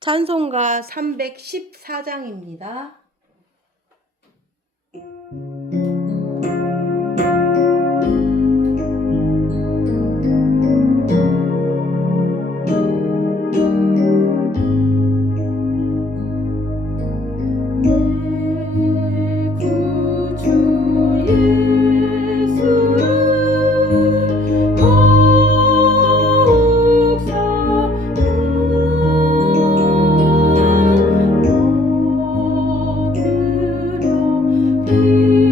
찬송가 314장입니다. 이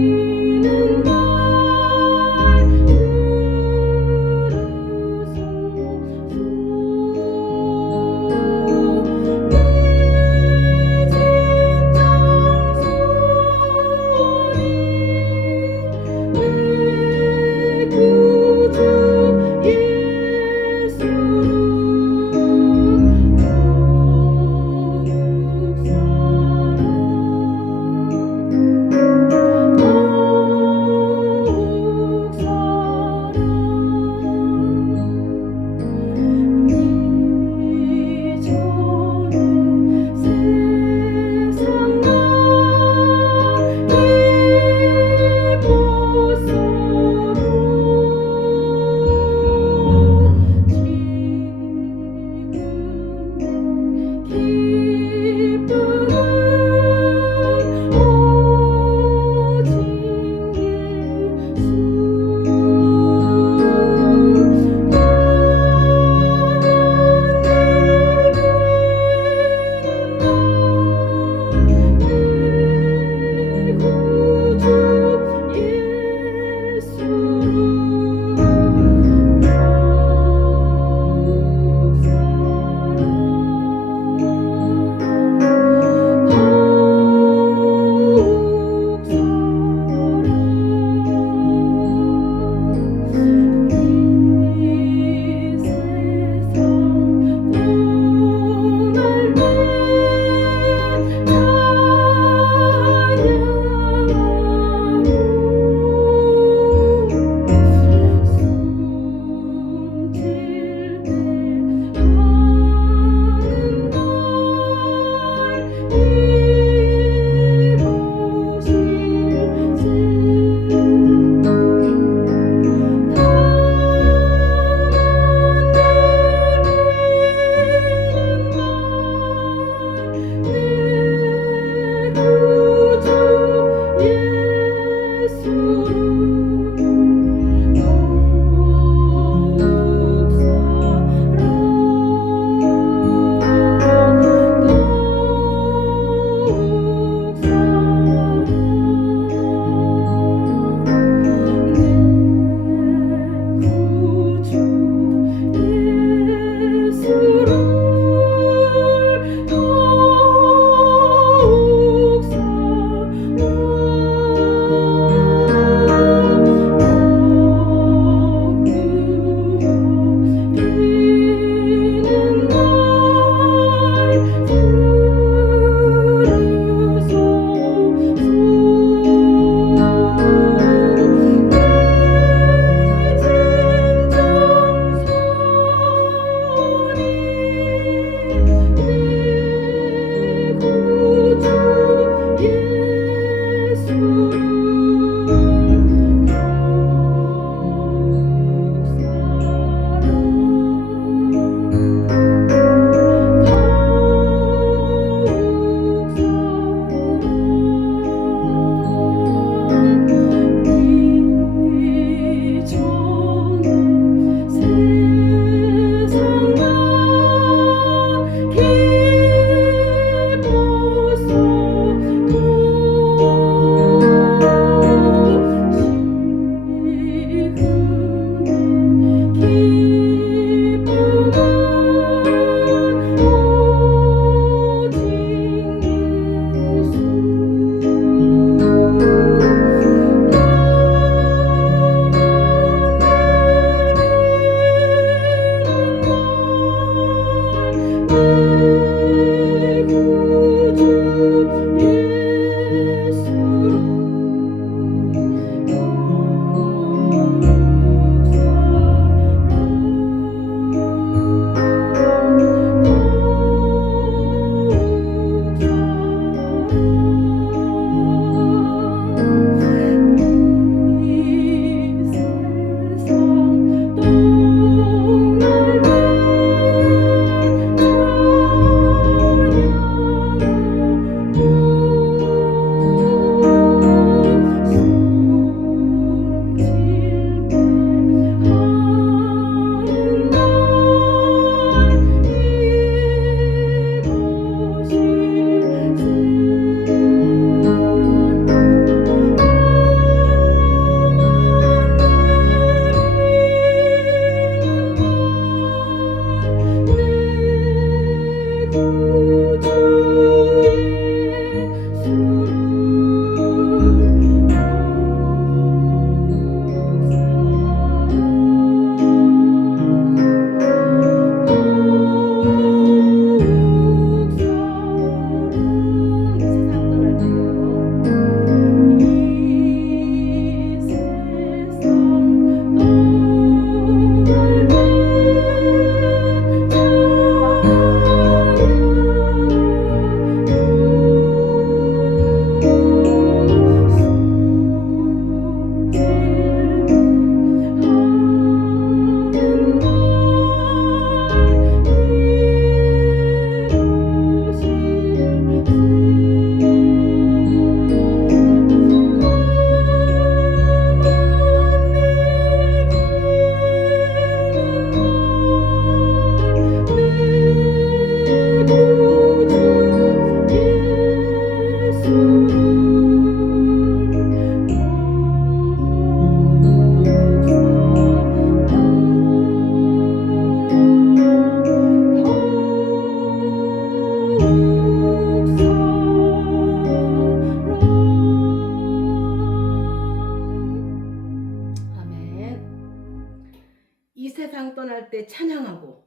이 세상 떠날 때 찬양하고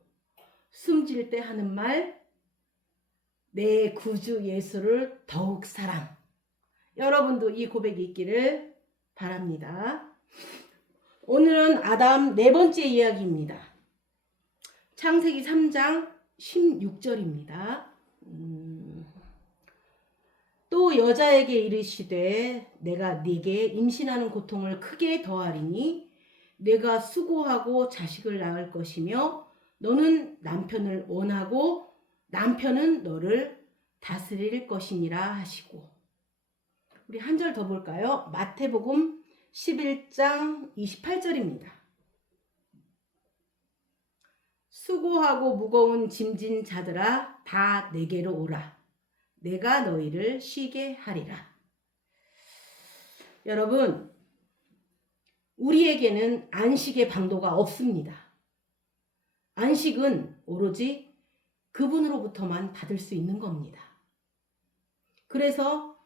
숨질 때 하는 말, 내 구주 예수를 더욱 사랑. 여러분도 이 고백이 있기를 바랍니다. 오늘은 아담 네 번째 이야기입니다. 창세기 3장 16절입니다. 또 여자에게 이르시되 내가 네게 임신하는 고통을 크게 더하리니 내가 수고하고 자식을 낳을 것이며 너는 남편을 원하고 남편은 너를 다스릴 것이니라 하시고. 우리 한 절 더 볼까요? 마태복음 11장 28절입니다. 수고하고 무거운 짐진 자들아 다 내게로 오라. 내가 너희를 쉬게 하리라. 여러분, 우리에게는 안식의 방도가 없습니다. 안식은 오로지 그분으로부터만 받을 수 있는 겁니다. 그래서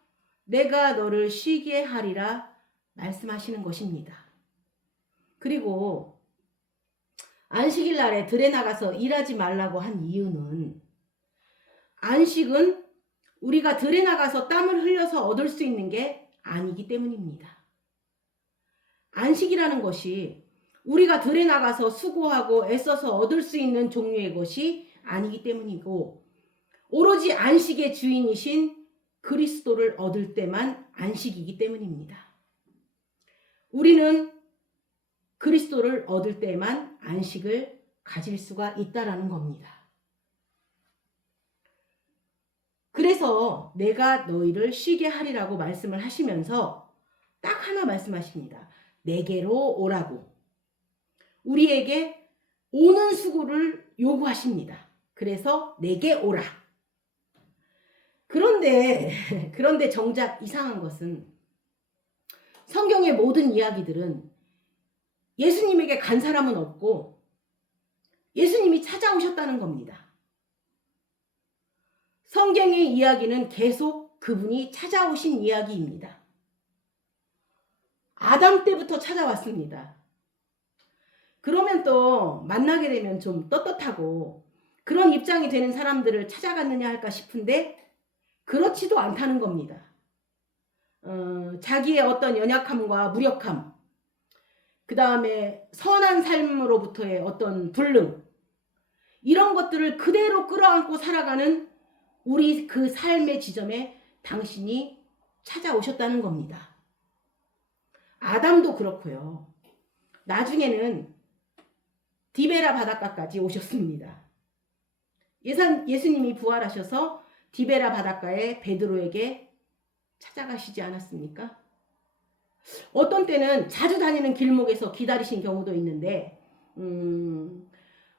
내가 너를 쉬게 하리라 말씀하시는 것입니다. 그리고 안식일 날에 들에 나가서 일하지 말라고 한 이유는 안식은 우리가 들에 나가서 땀을 흘려서 얻을 수 있는 게 아니기 때문입니다. 안식이라는 것이 우리가 들에 나가서 수고하고 애써서 얻을 수 있는 종류의 것이 아니기 때문이고 오로지 안식의 주인이신 그리스도를 얻을 때만 안식이기 때문입니다. 우리는 그리스도를 얻을 때만 안식을 가질 수가 있다라는 겁니다. 그래서 내가 너희를 쉬게 하리라고 말씀을 하시면서 딱 하나 말씀하십니다. 내게로 오라고. 우리에게 오는 수고를 요구하십니다. 그래서 내게 오라. 그런데 정작 이상한 것은 성경의 모든 이야기들은 예수님에게 간 사람은 없고 예수님이 찾아오셨다는 겁니다. 성경의 이야기는 계속 그분이 찾아오신 이야기입니다. 아담 때부터 찾아왔습니다. 그러면 또 만나게 되면 좀 떳떳하고 그런 입장이 되는 사람들을 찾아갔느냐 할까 싶은데 그렇지도 않다는 겁니다. 자기의 어떤 연약함과 무력함, 그 다음에 선한 삶으로부터의 어떤 불능, 이런 것들을 그대로 끌어안고 살아가는 우리 그 삶의 지점에 당신이 찾아오셨다는 겁니다. 아담도 그렇고요. 나중에는 디베라 바닷가까지 오셨습니다. 예수님이 부활하셔서 디베라 바닷가에 베드로에게 찾아가시지 않았습니까? 어떤 때는 자주 다니는 길목에서 기다리신 경우도 있는데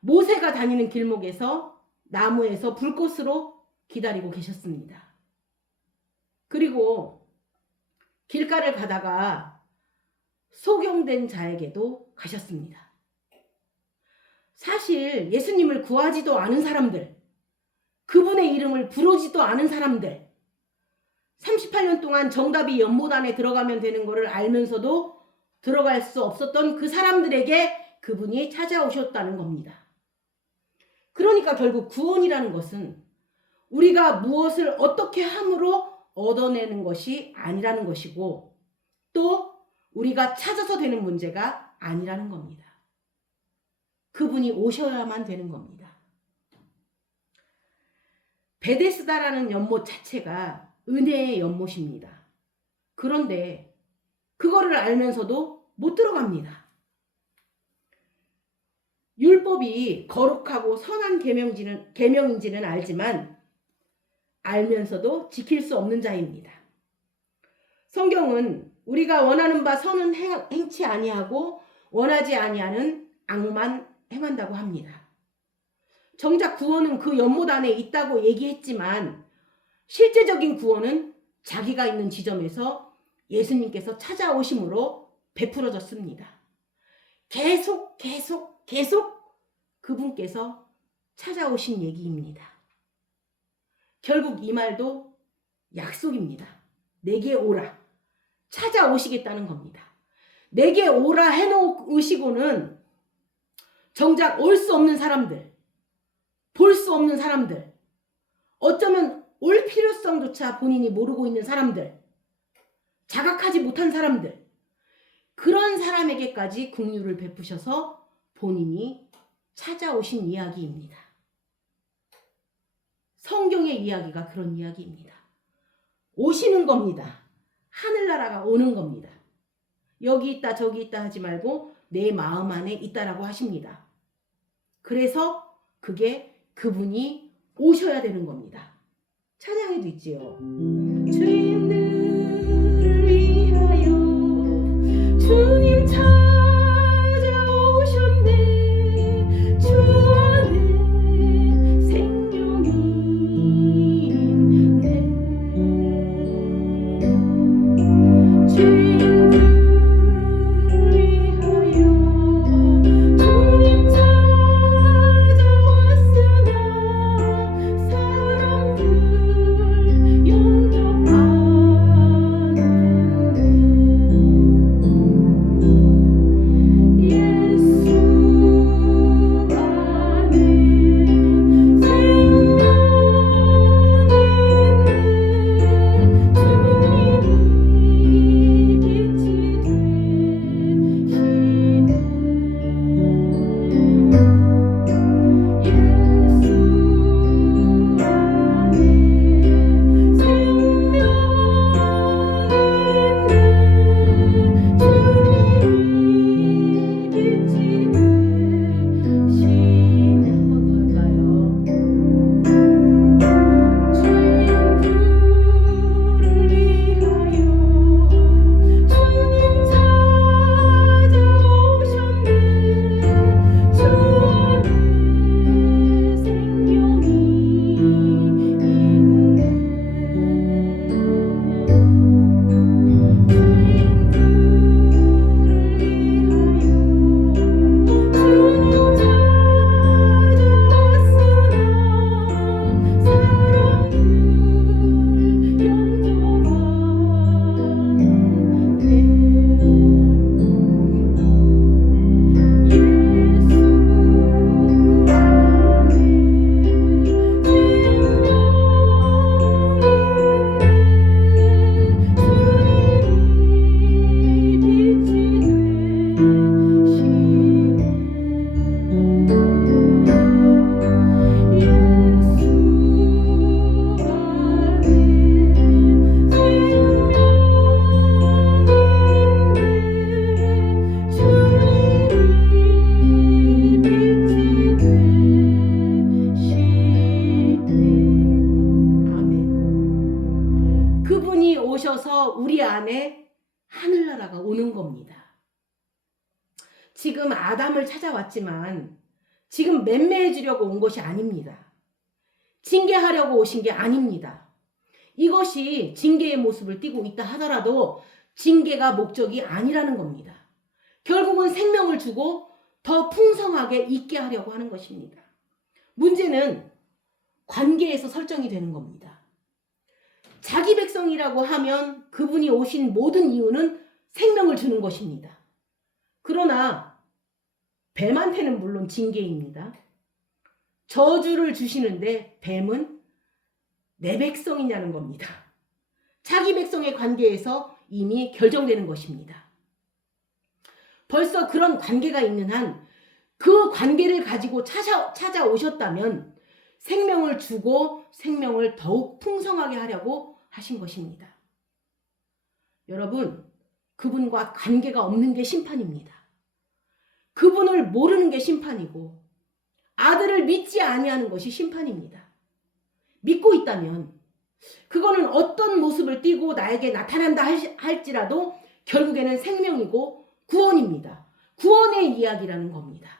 모세가 다니는 길목에서 나무에서 불꽃으로 기다리고 계셨습니다. 그리고 길가를 가다가 소경된 자에게도 가셨습니다. 사실 예수님을 구하지도 않은 사람들, 이름을 부르지도 않은 사람들, 38년 동안 정답이 연못안에 들어가면 되는 것을 알면서도 들어갈 수 없었던 그 사람들에게 그분이 찾아오셨다는 겁니다. 그러니까 결국 구원이라는 것은 우리가 무엇을 어떻게 함으로 얻어내는 것이 아니라는 것이고, 또 우리가 찾아서 되는 문제가 아니라는 겁니다. 그분이 오셔야만 되는 겁니다. 베데스다라는 연못 자체가 은혜의 연못입니다. 그런데 그거를 알면서도 못 들어갑니다. 율법이 거룩하고 선한 계명인지는 알지만 알면서도 지킬 수 없는 자입니다. 성경은 우리가 원하는 바 선은 행치 아니하고 원하지 아니하는 악만 행한다고 합니다. 정작 구원은 그 연못 안에 있다고 얘기했지만 실제적인 구원은 자기가 있는 지점에서 예수님께서 찾아오심으로 베풀어졌습니다. 계속 그분께서 찾아오신 얘기입니다. 결국 이 말도 약속입니다. 내게 오라. 찾아오시겠다는 겁니다. 내게 오라 해놓으시고는 정작 올 수 없는 사람들, 볼 수 없는 사람들, 어쩌면 올 필요성조차 본인이 모르고 있는 사람들, 자각하지 못한 사람들, 그런 사람에게까지 긍휼을 베푸셔서 본인이 찾아오신 이야기입니다. 성경의 이야기가 그런 이야기입니다. 오시는 겁니다. 하늘나라가 오는 겁니다. 여기 있다 저기 있다 하지 말고 내 마음 안에 있다라고 하십니다. 그래서 그게 그분이 오셔야 되는 겁니다. 찬양에도 있지요. 주님들을 위하여 주님 찾아오셨네. 주 안에 생명이 있네. 주님들을 위하여 주님 찾아왔으나 사람들 오셔서 우리 안에 하늘나라가 오는 겁니다. 지금 아담을 찾아왔지만 지금 맴매해 주려고 온 것이 아닙니다. 징계하려고 오신 게 아닙니다. 이것이 징계의 모습을 띠고 있다 하더라도 징계가 목적이 아니라는 겁니다. 결국은 생명을 주고 더 풍성하게 있게 하려고 하는 것입니다. 문제는 관계에서 설정이 되는 겁니다. 자기 백성이라고 하면 그분이 오신 모든 이유는 생명을 주는 것입니다. 그러나 뱀한테는 물론 징계입니다. 저주를 주시는데 뱀은 내 백성이냐는 겁니다. 자기 백성의 관계에서 이미 결정되는 것입니다. 벌써 그런 관계가 있는 한 그 관계를 가지고 찾아오셨다면 생명을 주고 생명을 더욱 풍성하게 하려고 하신 것입니다. 여러분, 그분과 관계가 없는 게 심판입니다. 그분을 모르는 게 심판이고 아들을 믿지 아니하는 것이 심판입니다. 믿고 있다면 그거는 어떤 모습을 띠고 나에게 나타난다 할지라도 결국에는 생명이고 구원입니다. 구원의 이야기라는 겁니다.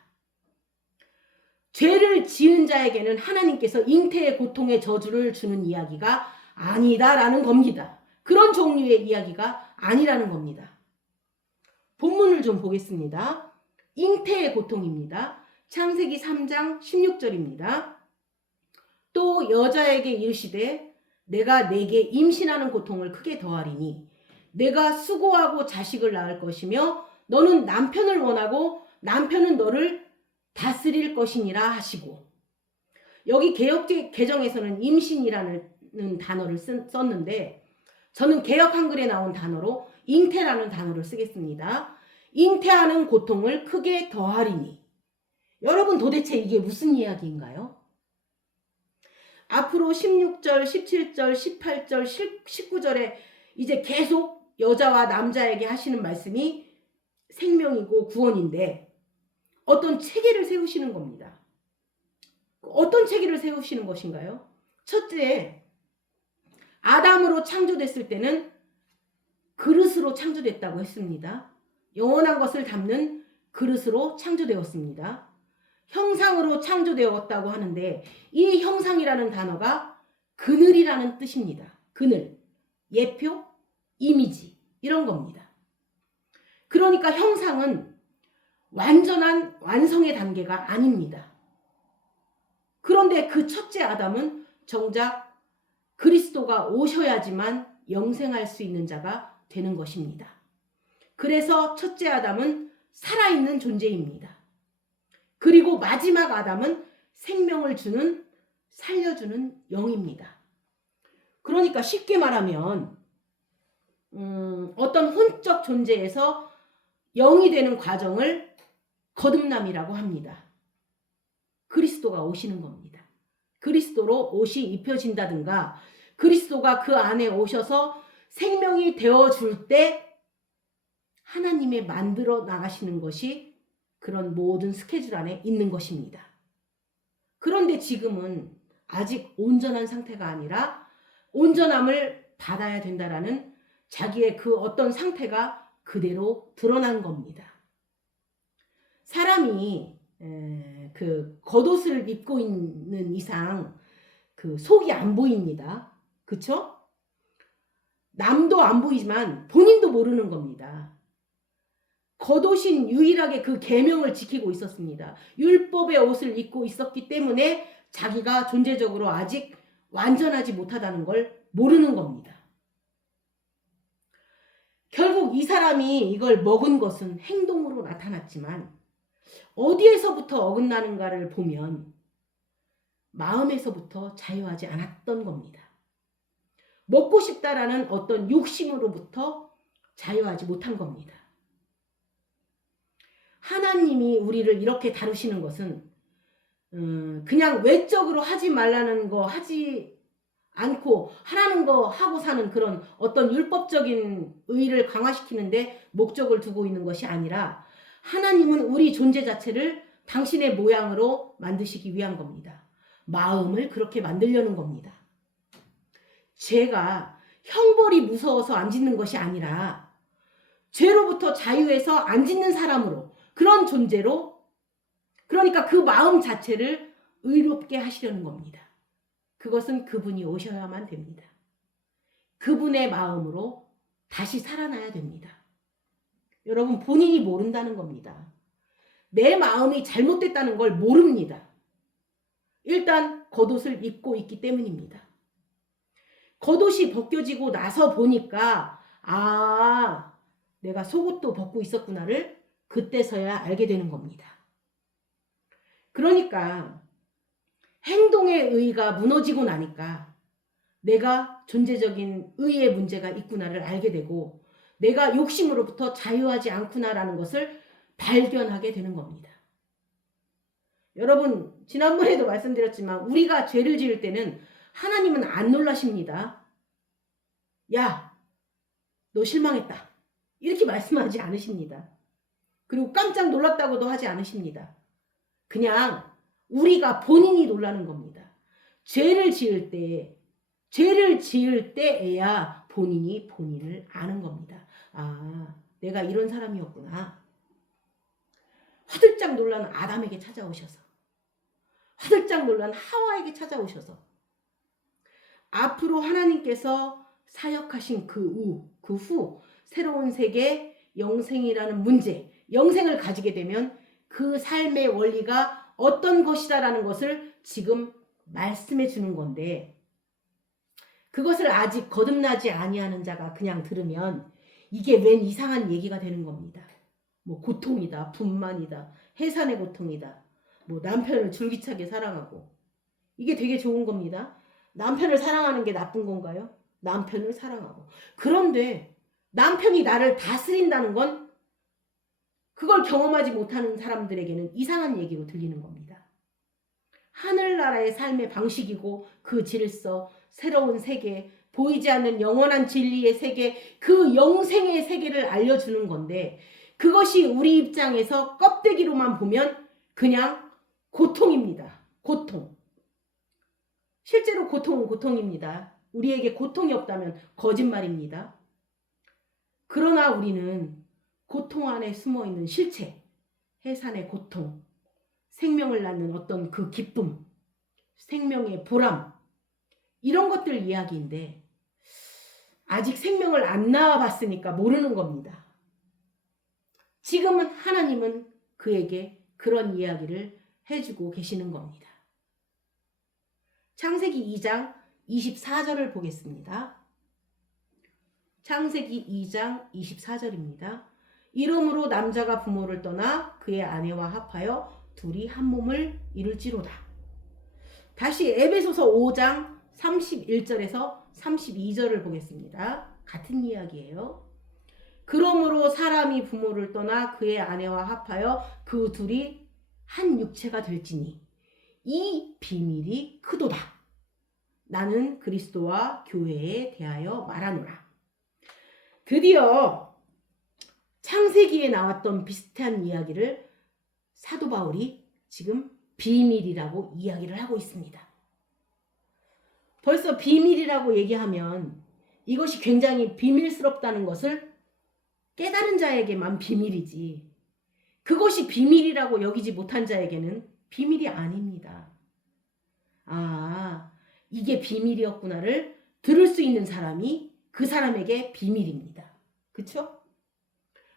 죄를 지은 자에게는 하나님께서 잉태의 고통의 저주를 주는 이야기가 아니다라는 겁니다. 그런 종류의 이야기가 아니라는 겁니다. 본문을 좀 보겠습니다. 잉태의 고통입니다. 창세기 3장 16절입니다. 또 여자에게 이르시되 내가 네게 임신하는 고통을 크게 더하리니 내가 수고하고 자식을 낳을 것이며 너는 남편을 원하고 남편은 너를 다스릴 것이니라 하시고, 여기 개역 개정에서는 임신이라는 단어를 썼는데 저는 개역 한글에 나온 단어로 잉태라는 단어를 쓰겠습니다. 잉태하는 고통을 크게 더하리니. 여러분, 도대체 이게 무슨 이야기인가요? 앞으로 16절, 17절, 18절, 19절에 이제 계속 여자와 남자에게 하시는 말씀이 생명이고 구원인데 어떤 체계를 세우시는 겁니다. 어떤 체계를 세우시는 것인가요? 첫째, 아담으로 창조됐을 때는 그릇으로 창조됐다고 했습니다. 영원한 것을 담는 그릇으로 창조되었습니다. 형상으로 창조되었다고 하는데 이 형상이라는 단어가 그늘이라는 뜻입니다. 그늘, 예표, 이미지 이런 겁니다. 그러니까 형상은 완전한 완성의 단계가 아닙니다. 그런데 그 첫째 아담은 정작 그리스도가 오셔야지만 영생할 수 있는 자가 되는 것입니다. 그래서 첫째 아담은 살아있는 존재입니다. 그리고 마지막 아담은 생명을 주는, 살려주는 영입니다. 그러니까 쉽게 말하면 어떤 혼적 존재에서 영이 되는 과정을 거듭남이라고 합니다. 그리스도가 오시는 겁니다. 그리스도로 옷이 입혀진다든가 그리스도가 그 안에 오셔서 생명이 되어줄 때 하나님의 만들어 나가시는 것이 그런 모든 스케줄 안에 있는 것입니다. 그런데 지금은 아직 온전한 상태가 아니라 온전함을 받아야 된다라는 자기의 그 어떤 상태가 그대로 드러난 겁니다. 사람이 그 겉옷을 입고 있는 이상 그 속이 안 보입니다. 그쵸? 남도 안 보이지만 본인도 모르는 겁니다. 겉옷인 유일하게 그 계명을 지키고 있었습니다. 율법의 옷을 입고 있었기 때문에 자기가 존재적으로 아직 완전하지 못하다는 걸 모르는 겁니다. 결국 이 사람이 이걸 먹은 것은 행동으로 나타났지만 어디에서부터 어긋나는가를 보면 마음에서부터 자유하지 않았던 겁니다. 먹고 싶다라는 어떤 욕심으로부터 자유하지 못한 겁니다. 하나님이 우리를 이렇게 다루시는 것은 그냥 외적으로 하지 말라는 거 하지 않고 하라는 거 하고 사는 그런 어떤 율법적인 의의를 강화시키는데 목적을 두고 있는 것이 아니라 하나님은 우리 존재 자체를 당신의 모양으로 만드시기 위한 겁니다. 마음을 그렇게 만들려는 겁니다. 죄가 형벌이 무서워서 안 짓는 것이 아니라 죄로부터 자유해서 안 짓는 사람으로, 그런 존재로, 그러니까 그 마음 자체를 의롭게 하시려는 겁니다. 그것은 그분이 오셔야만 됩니다. 그분의 마음으로 다시 살아나야 됩니다. 여러분, 본인이 모른다는 겁니다. 내 마음이 잘못됐다는 걸 모릅니다. 일단 겉옷을 입고 있기 때문입니다. 겉옷이 벗겨지고 나서 보니까 내가 속옷도 벗고 있었구나를 그때서야 알게 되는 겁니다. 그러니까 행동의 의의가 무너지고 나니까 내가 존재적인 의의 문제가 있구나를 알게 되고 내가 욕심으로부터 자유하지 않구나라는 것을 발견하게 되는 겁니다. 여러분, 지난번에도 말씀드렸지만 우리가 죄를 지을 때는 하나님은 안 놀라십니다. 야, 너 실망했다. 이렇게 말씀하지 않으십니다. 그리고 깜짝 놀랐다고도 하지 않으십니다. 그냥 우리가 본인이 놀라는 겁니다. 죄를 지을 때에야 본인이 본인을 아는 겁니다. 내가 이런 사람이었구나. 화들짝 놀란 아담에게 찾아오셔서, 화들짝 놀란 하와에게 찾아오셔서 앞으로 하나님께서 사역하신 그 후 새로운 세계 영생이라는 문제, 영생을 가지게 되면 그 삶의 원리가 어떤 것이다라는 것을 지금 말씀해 주는 건데, 그것을 아직 거듭나지 아니하는 자가 그냥 들으면 이게 웬 이상한 얘기가 되는 겁니다. 뭐 고통이다, 분만이다, 해산의 고통이다, 뭐 남편을 줄기차게 사랑하고, 이게 되게 좋은 겁니다. 남편을 사랑하는 게 나쁜 건가요? 남편을 사랑하고. 그런데 남편이 나를 다스린다는 건 그걸 경험하지 못하는 사람들에게는 이상한 얘기로 들리는 겁니다. 하늘나라의 삶의 방식이고 그 질서, 새로운 세계, 보이지 않는 영원한 진리의 세계, 그 영생의 세계를 알려주는 건데, 그것이 우리 입장에서 껍데기로만 보면 그냥 고통입니다. 고통. 실제로 고통은 고통입니다. 우리에게 고통이 없다면 거짓말입니다. 그러나 우리는 고통 안에 숨어있는 실체, 해산의 고통, 생명을 낳는 어떤 그 기쁨, 생명의 보람, 이런 것들 이야기인데 아직 생명을 안 낳아봤으니까 모르는 겁니다. 지금은 하나님은 그에게 그런 이야기를 해주고 계시는 겁니다. 창세기 2장 24절을 보겠습니다. 창세기 2장 24절입니다. 이러므로 남자가 부모를 떠나 그의 아내와 합하여 둘이 한 몸을 이룰지로다. 다시 에베소서 5장 31절에서 32절을 보겠습니다. 같은 이야기예요. 그러므로 사람이 부모를 떠나 그의 아내와 합하여 그 둘이 한 육체가 될지니 이 비밀이 크도다. 나는 그리스도와 교회에 대하여 말하노라. 드디어 창세기에 나왔던 비슷한 이야기를 사도 바울이 지금 비밀이라고 이야기를 하고 있습니다. 벌써 비밀이라고 얘기하면 이것이 굉장히 비밀스럽다는 것을 깨달은 자에게만 비밀이지, 그것이 비밀이라고 여기지 못한 자에게는 비밀이 아닙니다. 이게 비밀이었구나를 들을 수 있는 사람이 그 사람에게 비밀입니다. 그쵸?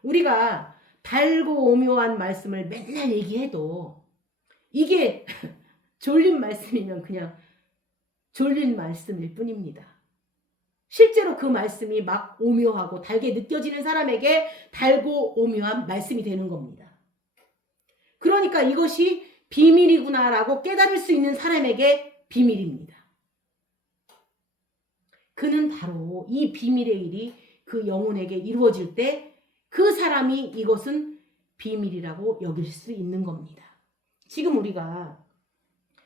우리가 달고 오묘한 말씀을 맨날 얘기해도 이게 졸린 말씀이면 그냥 졸린 말씀일 뿐입니다. 실제로 그 말씀이 막 오묘하고 달게 느껴지는 사람에게 달고 오묘한 말씀이 되는 겁니다. 그러니까 이것이 비밀이구나라고 깨달을 수 있는 사람에게 비밀입니다. 그는 바로 이 비밀의 일이 그 영혼에게 이루어질 때 그 사람이 이것은 비밀이라고 여길 수 있는 겁니다. 지금 우리가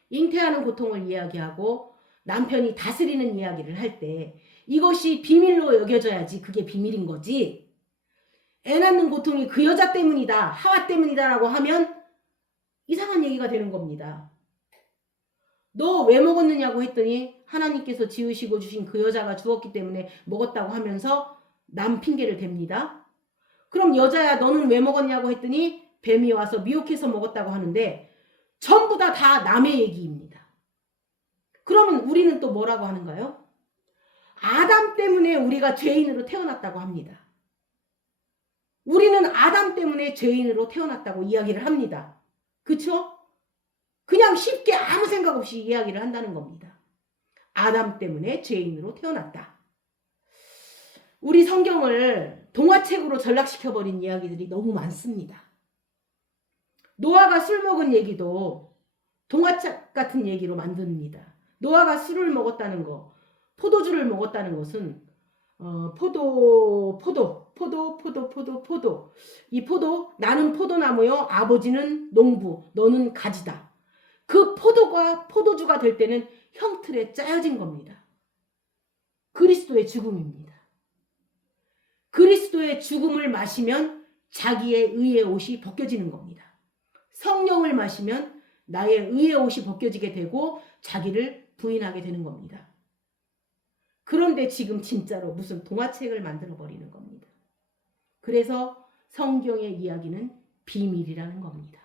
잉태하는 고통을 이야기하고 남편이 다스리는 이야기를 할 때 이것이 비밀로 여겨져야지 그게 비밀인 거지, 애 낳는 고통이 그 여자 때문이다, 하와 때문이다라고 하면 이상한 얘기가 되는 겁니다. 너 왜 먹었느냐고 했더니 하나님께서 지으시고 주신 그 여자가 주었기 때문에 먹었다고 하면서 남 핑계를 댑니다. 그럼 여자야 너는 왜 먹었냐고 했더니 뱀이 와서 미혹해서 먹었다고 하는데 전부 다 남의 얘기입니다. 그러면 우리는 또 뭐라고 하는가요? 아담 때문에 우리가 죄인으로 태어났다고 합니다. 우리는 아담 때문에 죄인으로 태어났다고 이야기를 합니다. 그쵸? 그냥 쉽게 아무 생각 없이 이야기를 한다는 겁니다. 아담 때문에 죄인으로 태어났다. 우리 성경을 동화책으로 전락시켜버린 이야기들이 너무 많습니다. 노아가 술 먹은 얘기도 동화책 같은 얘기로 만듭니다. 노아가 술을 먹었다는 거, 포도주를 먹었다는 것은 포도. 이 포도, 나는 포도나무요, 아버지는 농부, 너는 가지다. 그 포도가 포도주가 될 때는 형틀에 짜여진 겁니다. 그리스도의 죽음입니다. 그리스도의 죽음을 마시면 자기의 의의 옷이 벗겨지는 겁니다. 성령을 마시면 나의 의의 옷이 벗겨지게 되고 자기를 부인하게 되는 겁니다. 그런데 지금 진짜로 무슨 동화책을 만들어버리는 겁니다. 그래서 성경의 이야기는 비밀이라는 겁니다.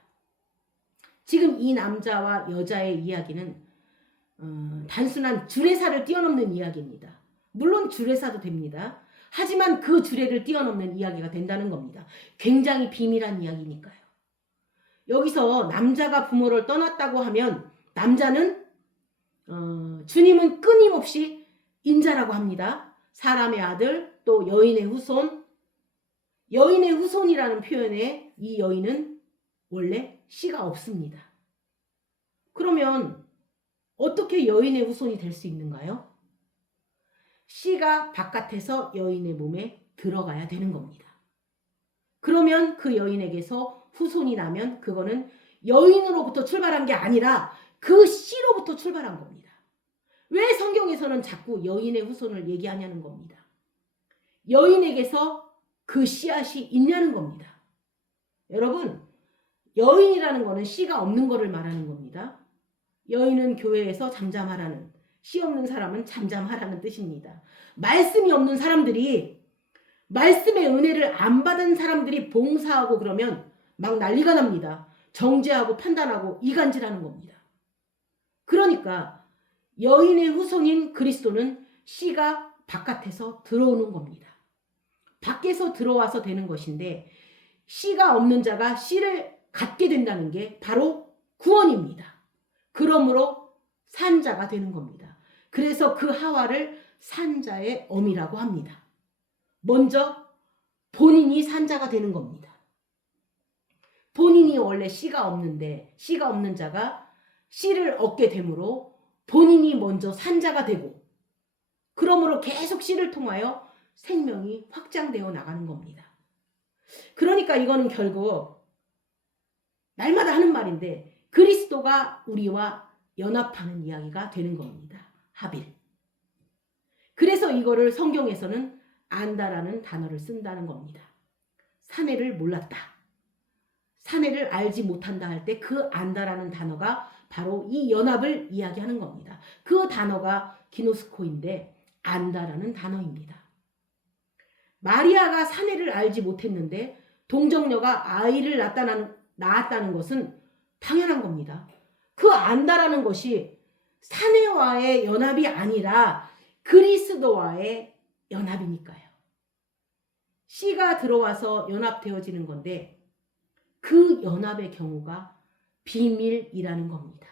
지금 이 남자와 여자의 이야기는 단순한 주례사를 뛰어넘는 이야기입니다. 물론 주례사도 됩니다. 하지만 그 주례를 뛰어넘는 이야기가 된다는 겁니다. 굉장히 비밀한 이야기니까요. 여기서 남자가 부모를 떠났다고 하면 남자는 주님은 끊임없이 인자라고 합니다. 사람의 아들, 또 여인의 후손. 여인의 후손이라는 표현에 이 여인은 원래 씨가 없습니다. 그러면 어떻게 여인의 후손이 될 수 있는가요? 씨가 바깥에서 여인의 몸에 들어가야 되는 겁니다. 그러면 그 여인에게서 후손이 나면 그거는 여인으로부터 출발한 게 아니라 그 씨로부터 출발한 겁니다. 왜 성경에서는 자꾸 여인의 후손을 얘기하냐는 겁니다. 여인에게서 그 씨앗이 있냐는 겁니다. 여러분, 여인이라는 거는 씨가 없는 거를 말하는 겁니다. 여인은 교회에서 잠잠하라는, 씨 없는 사람은 잠잠하라는 뜻입니다. 말씀이 없는 사람들이, 말씀의 은혜를 안 받은 사람들이 봉사하고 그러면 막 난리가 납니다. 정죄하고 판단하고 이간질하는 겁니다. 그러니까 여인의 후손인 그리스도는 씨가 바깥에서 들어오는 겁니다. 밖에서 들어와서 되는 것인데 씨가 없는 자가 씨를 갖게 된다는 게 바로 구원입니다. 그러므로 산자가 되는 겁니다. 그래서 그 하와를 산자의 어미라고 합니다. 먼저 본인이 산자가 되는 겁니다. 본인이 원래 씨가 없는데 씨가 없는 자가 씨를 얻게 되므로 본인이 먼저 산자가 되고 그러므로 계속 씨를 통하여 생명이 확장되어 나가는 겁니다. 그러니까 이거는 결국 날마다 하는 말인데 그리스도가 우리와 연합하는 이야기가 되는 겁니다. 하빌. 그래서 이거를 성경에서는 안다라는 단어를 쓴다는 겁니다. 사내를 몰랐다. 사내를 알지 못한다 할 때 그 안다라는 단어가 바로 이 연합을 이야기하는 겁니다. 그 단어가 기노스코인데 안다라는 단어입니다. 마리아가 사내를 알지 못했는데 동정녀가 아이를 낳았다는 것은 당연한 겁니다. 그 안다라는 것이 사내와의 연합이 아니라 그리스도와의 연합이니까요. 씨가 들어와서 연합되어지는 건데 그 연합의 경우가 비밀이라는 겁니다.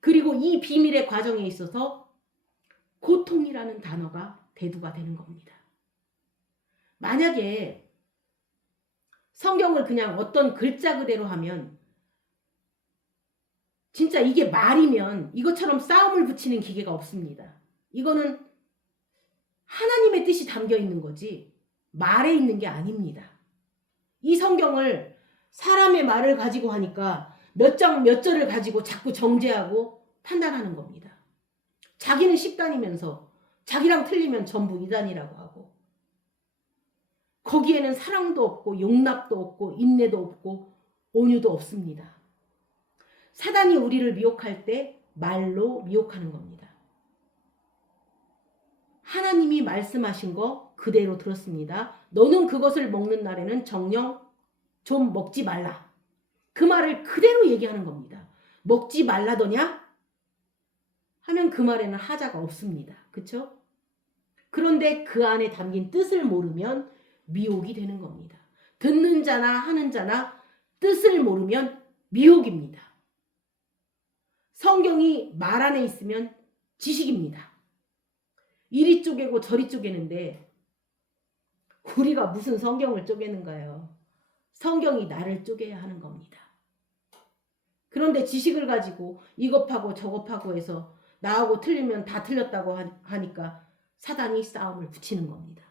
그리고 이 비밀의 과정에 있어서 고통이라는 단어가 대두가 되는 겁니다. 만약에 성경을 그냥 어떤 글자 그대로 하면 진짜 이게 말이면 이것처럼 싸움을 붙이는 기계가 없습니다. 이거는 하나님의 뜻이 담겨 있는 거지 말에 있는 게 아닙니다. 이 성경을 사람의 말을 가지고 하니까 몇 장 몇 절을 가지고 자꾸 정죄하고 판단하는 겁니다. 자기는 10단이면서 자기랑 틀리면 전부 2단이라고 하고 거기에는 사랑도 없고 용납도 없고 인내도 없고 온유도 없습니다. 사단이 우리를 미혹할 때 말로 미혹하는 겁니다. 하나님이 말씀하신 거 그대로 들었습니다. 너는 그것을 먹는 날에는 정녕 좀 먹지 말라. 그 말을 그대로 얘기하는 겁니다. 먹지 말라더냐? 하면 그 말에는 하자가 없습니다. 그렇죠? 그런데 그 안에 담긴 뜻을 모르면 미혹이 되는 겁니다. 듣는 자나 하는 자나 뜻을 모르면 미혹입니다. 성경이 말 안에 있으면 지식입니다. 이리 쪼개고 저리 쪼개는데 우리가 무슨 성경을 쪼개는가요? 성경이 나를 쪼개야 하는 겁니다. 그런데 지식을 가지고 이것 파고 저것 파고 해서 나하고 틀리면 다 틀렸다고 하니까 사단이 싸움을 붙이는 겁니다.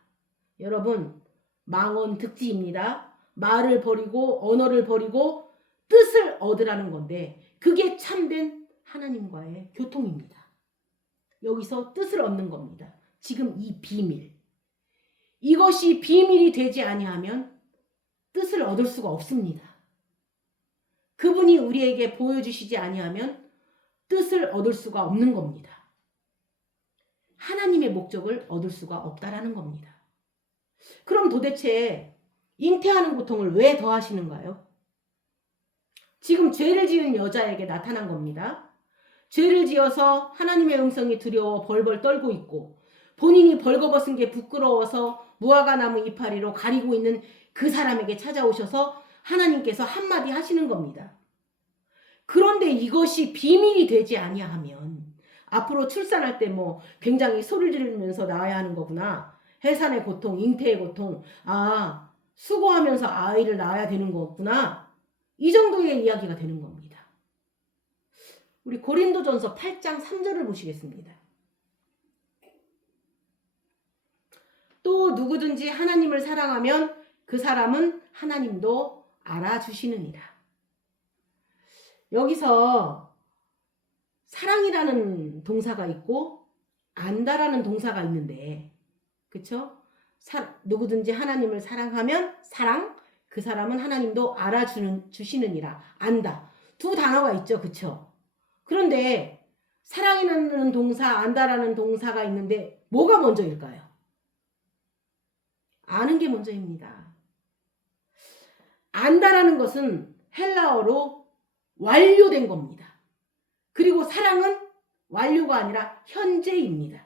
여러분, 망언득지입니다. 말을 버리고 언어를 버리고 뜻을 얻으라는 건데 그게 참된 하나님과의 교통입니다. 여기서 뜻을 얻는 겁니다. 지금 이 비밀. 이것이 비밀이 되지 아니하면 뜻을 얻을 수가 없습니다. 그분이 우리에게 보여주시지 아니하면 뜻을 얻을 수가 없는 겁니다. 하나님의 목적을 얻을 수가 없다라는 겁니다. 그럼 도대체 잉태하는 고통을 왜 더하시는가요? 지금 죄를 지은 여자에게 나타난 겁니다. 죄를 지어서 하나님의 음성이 두려워 벌벌 떨고 있고 본인이 벌거벗은 게 부끄러워서 무화과 나무 이파리로 가리고 있는 그 사람에게 찾아오셔서 하나님께서 한마디 하시는 겁니다. 그런데 이것이 비밀이 되지 아니하면 앞으로 출산할 때 뭐 굉장히 소리를 지르면서 낳아야 하는 거구나. 해산의 고통, 잉태의 고통, 수고하면서 아이를 낳아야 되는 거구나. 이 정도의 이야기가 되는 겁니다. 우리 고린도전서 8장 3절을 보시겠습니다. 또 누구든지 하나님을 사랑하면 그 사람은 하나님도 알아주시느니라. 여기서 사랑이라는 동사가 있고 안다라는 동사가 있는데, 그쵸? 누구든지 하나님을 사랑하면 사랑, 그 사람은 하나님도 알아주시느니라. 안다. 두 단어가 있죠. 그쵸? 그런데 사랑이라는 동사, 안다라는 동사가 있는데 뭐가 먼저일까요? 아는 게 먼저입니다. 안다라는 것은 헬라어로 완료된 겁니다. 그리고 사랑은 완료가 아니라 현재입니다.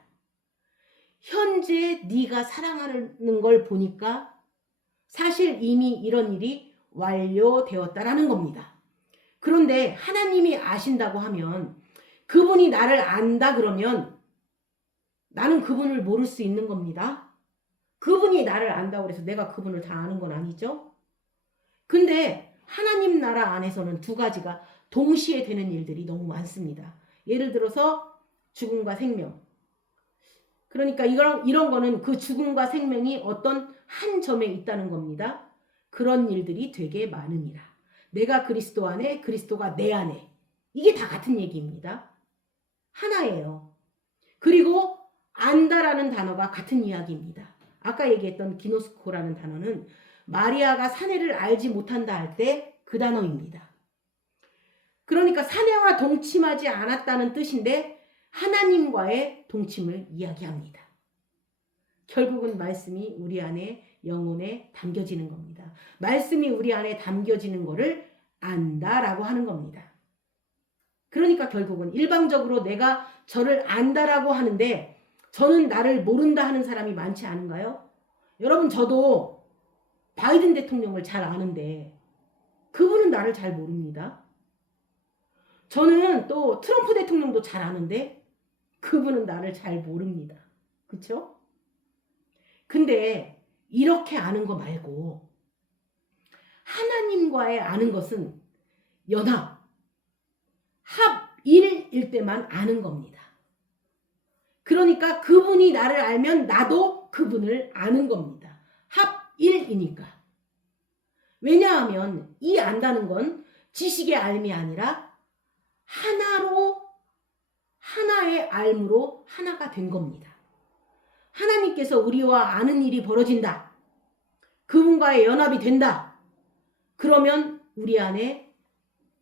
현재 네가 사랑하는 걸 보니까 사실 이미 이런 일이 완료되었다라는 겁니다. 그런데 하나님이 아신다고 하면 그분이 나를 안다 그러면 나는 그분을 모를 수 있는 겁니다. 그분이 나를 안다고 해서 내가 그분을 다 아는 건 아니죠. 근데 하나님 나라 안에서는 두 가지가 동시에 되는 일들이 너무 많습니다. 예를 들어서 죽음과 생명. 그러니까 이런 거는 그 죽음과 생명이 어떤 한 점에 있다는 겁니다. 그런 일들이 되게 많으니라. 내가 그리스도 안에, 그리스도가 내 안에. 이게 다 같은 얘기입니다. 하나예요. 그리고 안다라는 단어가 같은 이야기입니다. 아까 얘기했던 기노스코라는 단어는 마리아가 사내를 알지 못한다 할 때 그 단어입니다. 그러니까 사내와 동침하지 않았다는 뜻인데 하나님과의 동침을 이야기합니다. 결국은 말씀이 우리 안에 영혼에 담겨지는 겁니다. 말씀이 우리 안에 담겨지는 거를 안다라고 하는 겁니다. 그러니까 결국은 일방적으로 내가 저를 안다라고 하는데 저는 나를 모른다 하는 사람이 많지 않은가요? 여러분, 저도 바이든 대통령을 잘 아는데 그분은 나를 잘 모릅니다. 저는 또 트럼프 대통령도 잘 아는데 그분은 나를 잘 모릅니다. 그렇죠? 근데 이렇게 아는 거 말고 하나님과의 아는 것은 연합, 합일일 때만 아는 겁니다. 그러니까 그분이 나를 알면 나도 그분을 아는 겁니다. 합일이니까. 왜냐하면 이 안다는 건 지식의 알미 아니라 하나로, 하나의 알므로 하나가 된 겁니다. 하나님께서 우리와 아는 일이 벌어진다. 그분과의 연합이 된다. 그러면 우리 안에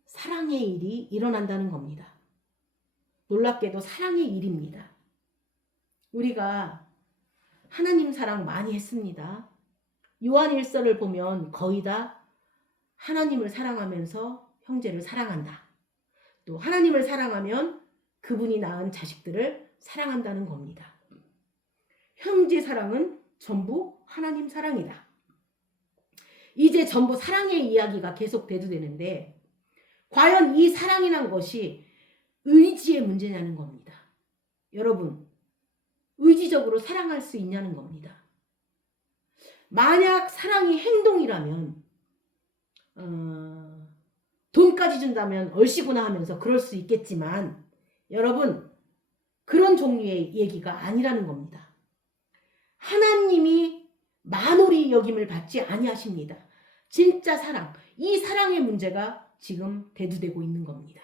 사랑의 일이 일어난다는 겁니다. 놀랍게도 사랑의 일입니다. 우리가 하나님 사랑 많이 했습니다. 요한일서를 보면 거의 다 하나님을 사랑하면서 형제를 사랑한다. 또 하나님을 사랑하면 그분이 낳은 자식들을 사랑한다는 겁니다. 형제 사랑은 전부 하나님 사랑이다. 이제 전부 사랑의 이야기가 계속 대두되는데 과연 이 사랑이란 것이 의지의 문제냐는 겁니다. 여러분, 의지적으로 사랑할 수 있냐는 겁니다. 만약 사랑이 행동이라면 돈까지 준다면 얼씨구나 하면서 그럴 수 있겠지만 여러분, 그런 종류의 얘기가 아니라는 겁니다. 하나님이 만홀히 여김을 받지 아니하십니다. 진짜 사랑, 이 사랑의 문제가 지금 대두되고 있는 겁니다.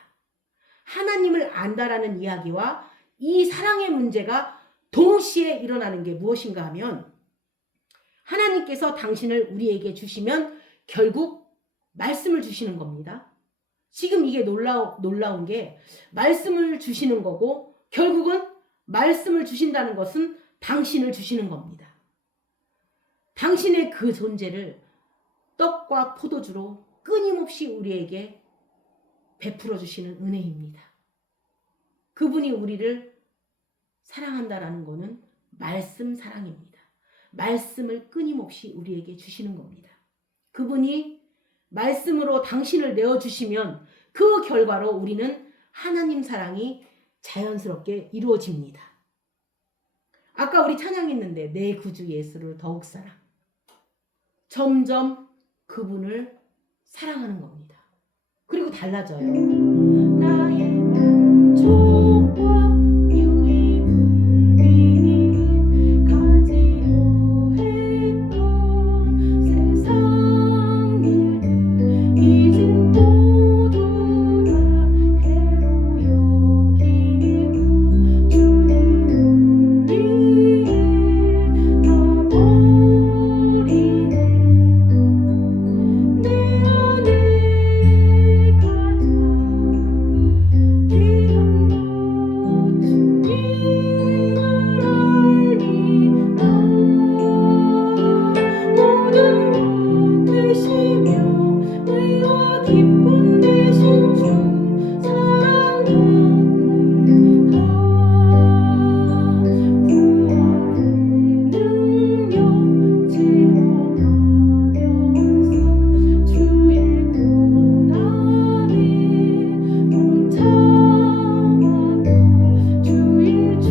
하나님을 안다라는 이야기와 이 사랑의 문제가 동시에 일어나는 게 무엇인가 하면 하나님께서 당신을 우리에게 주시면 결국 말씀을 주시는 겁니다. 지금 이게 놀라운 게 말씀을 주시는 거고 결국은 말씀을 주신다는 것은 당신을 주시는 겁니다. 당신의 그 존재를 떡과 포도주로 끊임없이 우리에게 베풀어 주시는 은혜입니다. 그분이 우리를 사랑한다라는 것은 말씀 사랑입니다. 말씀을 끊임없이 우리에게 주시는 겁니다. 그분이 말씀으로 당신을 내어주시면 그 결과로 우리는 하나님 사랑이 자연스럽게 이루어집니다. 아까 우리 찬양했는데 내 구주 예수를 더욱 사랑. 점점 그분을 사랑하는 겁니다. 그리고 달라져요. 나의 만족과 유익을 가지려 했던 세상 일들 이젠 모두 다 해로 여기고 주를 위해 놔버리네. 내 안에 가장 귀한 것 주님을 알리라. 모든 것 되시며 의와 기쁨 되신 주 사랑합니다. 구원의 능력 체험하면서 주의 고난에 동참하고 주의 죽으심 본을 받아서 그의 생명에 자리하네.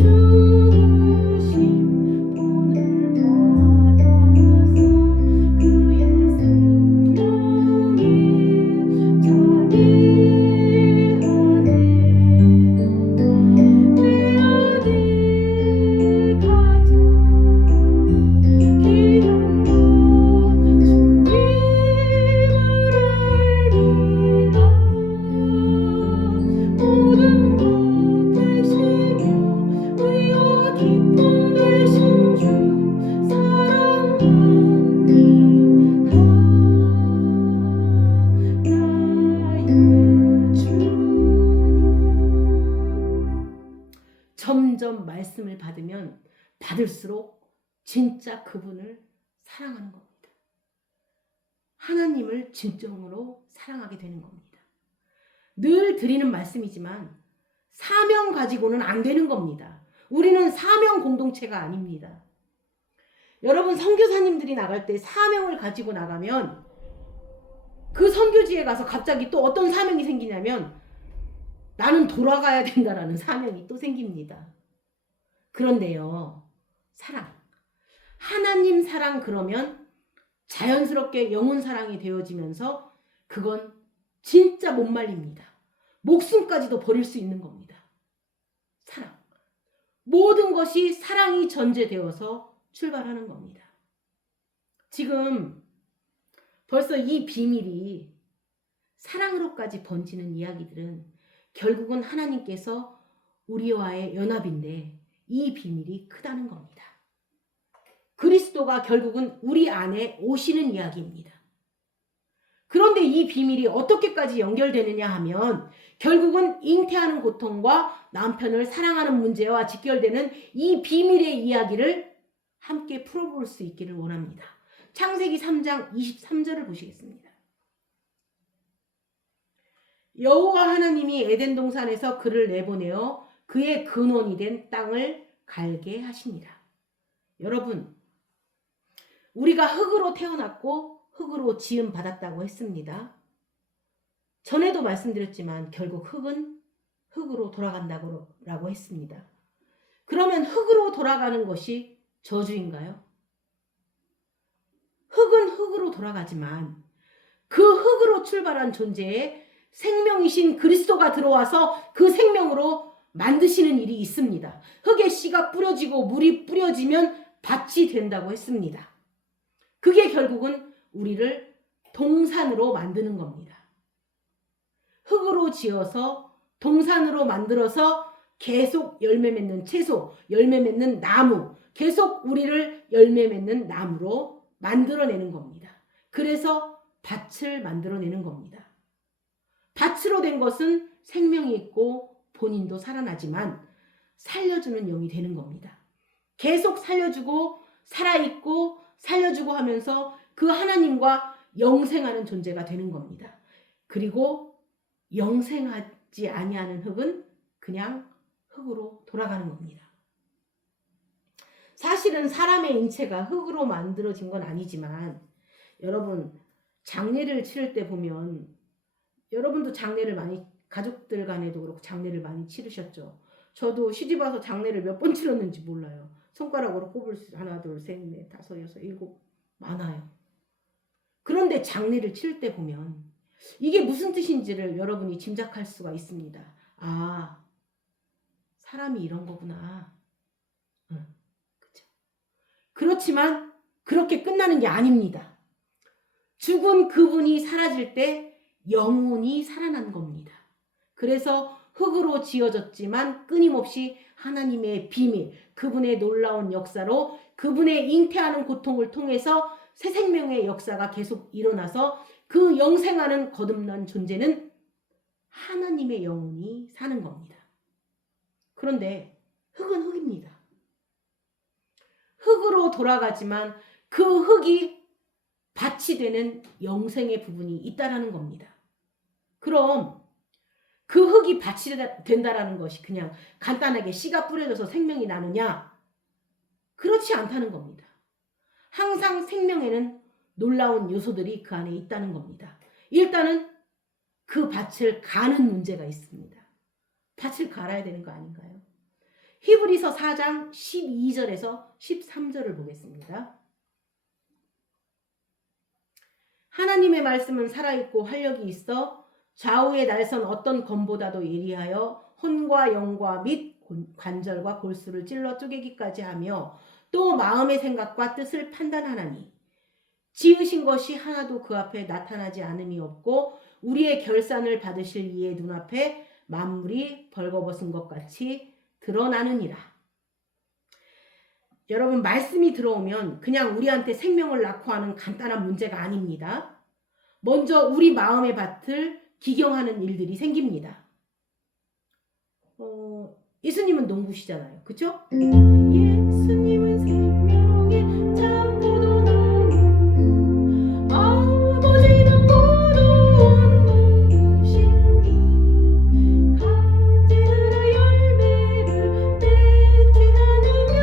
내 안에 가장 귀한 것 주님을 알리라. 모든 것 되시며 의와 기쁨 되신 주 사랑합니다. 나의 주. 점점 말씀을 받으면 받을수록 진짜 그분을 사랑하는 겁니다. 하나님을 진정으로 사랑하게 되는 겁니다. 늘 드리는 말씀이지만 사명 가지고는 안 되는 겁니다. 우리는 사명 공동체가 아닙니다. 여러분, 선교사님들이 나갈 때 사명을 가지고 나가면 그 선교지에 가서 갑자기 또 어떤 사명이 생기냐면 나는 돌아가야 된다라는 사명이 또 생깁니다. 그런데요, 사랑, 하나님 사랑 그러면 자연스럽게 영혼 사랑이 되어지면서 그건 진짜 못 말립니다. 목숨까지도 버릴 수 있는 겁니다. 사랑. 모든 것이 사랑이 전제되어서 출발하는 겁니다. 지금 벌써 이 비밀이 사랑으로까지 번지는 이야기들은 결국은 하나님께서 우리와의 연합인데 이 비밀이 크다는 겁니다. 그리스도가 결국은 우리 안에 오시는 이야기입니다. 그런데 이 비밀이 어떻게까지 연결되느냐 하면 결국은 잉태하는 고통과 남편을 사랑하는 문제와 직결되는 이 비밀의 이야기를 함께 풀어볼 수 있기를 원합니다. 창세기 3장 23절을 보시겠습니다. 여호와 하나님이 에덴 동산에서 그를 내보내어 그의 근원이 된 땅을 갈게 하시니라. 여러분, 우리가 흙으로 태어났고 흙으로 지음 받았다고 했습니다. 전에도 말씀드렸지만 결국 흙은 흙으로 돌아간다고 했습니다. 그러면 흙으로 돌아가는 것이 저주인가요? 흙은 흙으로 돌아가지만 그 흙으로 출발한 존재에 생명이신 그리스도가 들어와서 그 생명으로 만드시는 일이 있습니다. 흙에 씨가 뿌려지고 물이 뿌려지면 밭이 된다고 했습니다. 그게 결국은 우리를 동산으로 만드는 겁니다. 흙으로 지어서 동산으로 만들어서 계속 열매 맺는 채소, 열매 맺는 나무, 계속 우리를 열매 맺는 나무로 만들어내는 겁니다. 그래서 밭을 만들어내는 겁니다. 밭으로 된 것은 생명이 있고 본인도 살아나지만 살려주는 영이 되는 겁니다. 계속 살려주고 살아있고 살려주고 하면서 그 하나님과 영생하는 존재가 되는 겁니다. 그리고 영생하지 아니하는 흙은 그냥 흙으로 돌아가는 겁니다. 사실은 사람의 인체가 흙으로 만들어진 건 아니지만 여러분 장례를 치를 때 보면 여러분도 장례를 많이 가족들 간에도 그렇고 장례를 많이 치르셨죠. 저도 시집 와서 장례를 몇 번 치렀는지 몰라요. 손가락으로 꼽을 수 하나 둘 셋 넷 다섯 여섯 일곱 많아요. 그런데 장례를 치를 때 보면 이게 무슨 뜻인지를 여러분이 짐작할 수가 있습니다. 아, 사람이 이런 거구나. 그렇죠. 그렇지만 그렇게 끝나는 게 아닙니다. 죽은 그분이 사라질 때 영혼이 살아난 겁니다. 그래서 흙으로 지어졌지만 끊임없이 하나님의 비밀, 그분의 놀라운 역사로 그분의 잉태하는 고통을 통해서 새 생명의 역사가 계속 일어나서 그 영생하는 거듭난 존재는 하나님의 영혼이 사는 겁니다. 그런데 흙은 흙입니다. 흙으로 돌아가지만 그 흙이 밭이 되는 영생의 부분이 있다라는 겁니다. 그럼 그 흙이 밭이 된다라는 것이 그냥 간단하게 씨가 뿌려져서 생명이 나느냐? 그렇지 않다는 겁니다. 항상 생명에는 놀라운 요소들이 그 안에 있다는 겁니다. 일단은 그 밭을 가는 문제가 있습니다. 밭을 갈아야 되는 거 아닌가요? 히브리서 4장 12절에서 13절을 보겠습니다. 하나님의 말씀은 살아있고 활력이 있어 좌우의 날선 어떤 검보다도 예리하여 혼과 영과 및 관절과 골수를 찔러 쪼개기까지 하며 또 마음의 생각과 뜻을 판단하나니 지으신 것이 하나도 그 앞에 나타나지 않음이 없고 우리의 결산을 받으실 이의 눈앞에 만물이 벌거벗은 것 같이 드러나느니라. 여러분 말씀이 들어오면 그냥 우리한테 생명을 낳고 하는 간단한 문제가 아닙니다. 먼저 우리 마음의 밭을 기경하는 일들이 생깁니다. 예수님은 농부시잖아요. 그쵸? 예수님은 생명의 참포도 나무 아버지는 포도원 농부시니 가지들의 열매를 맺지 않으면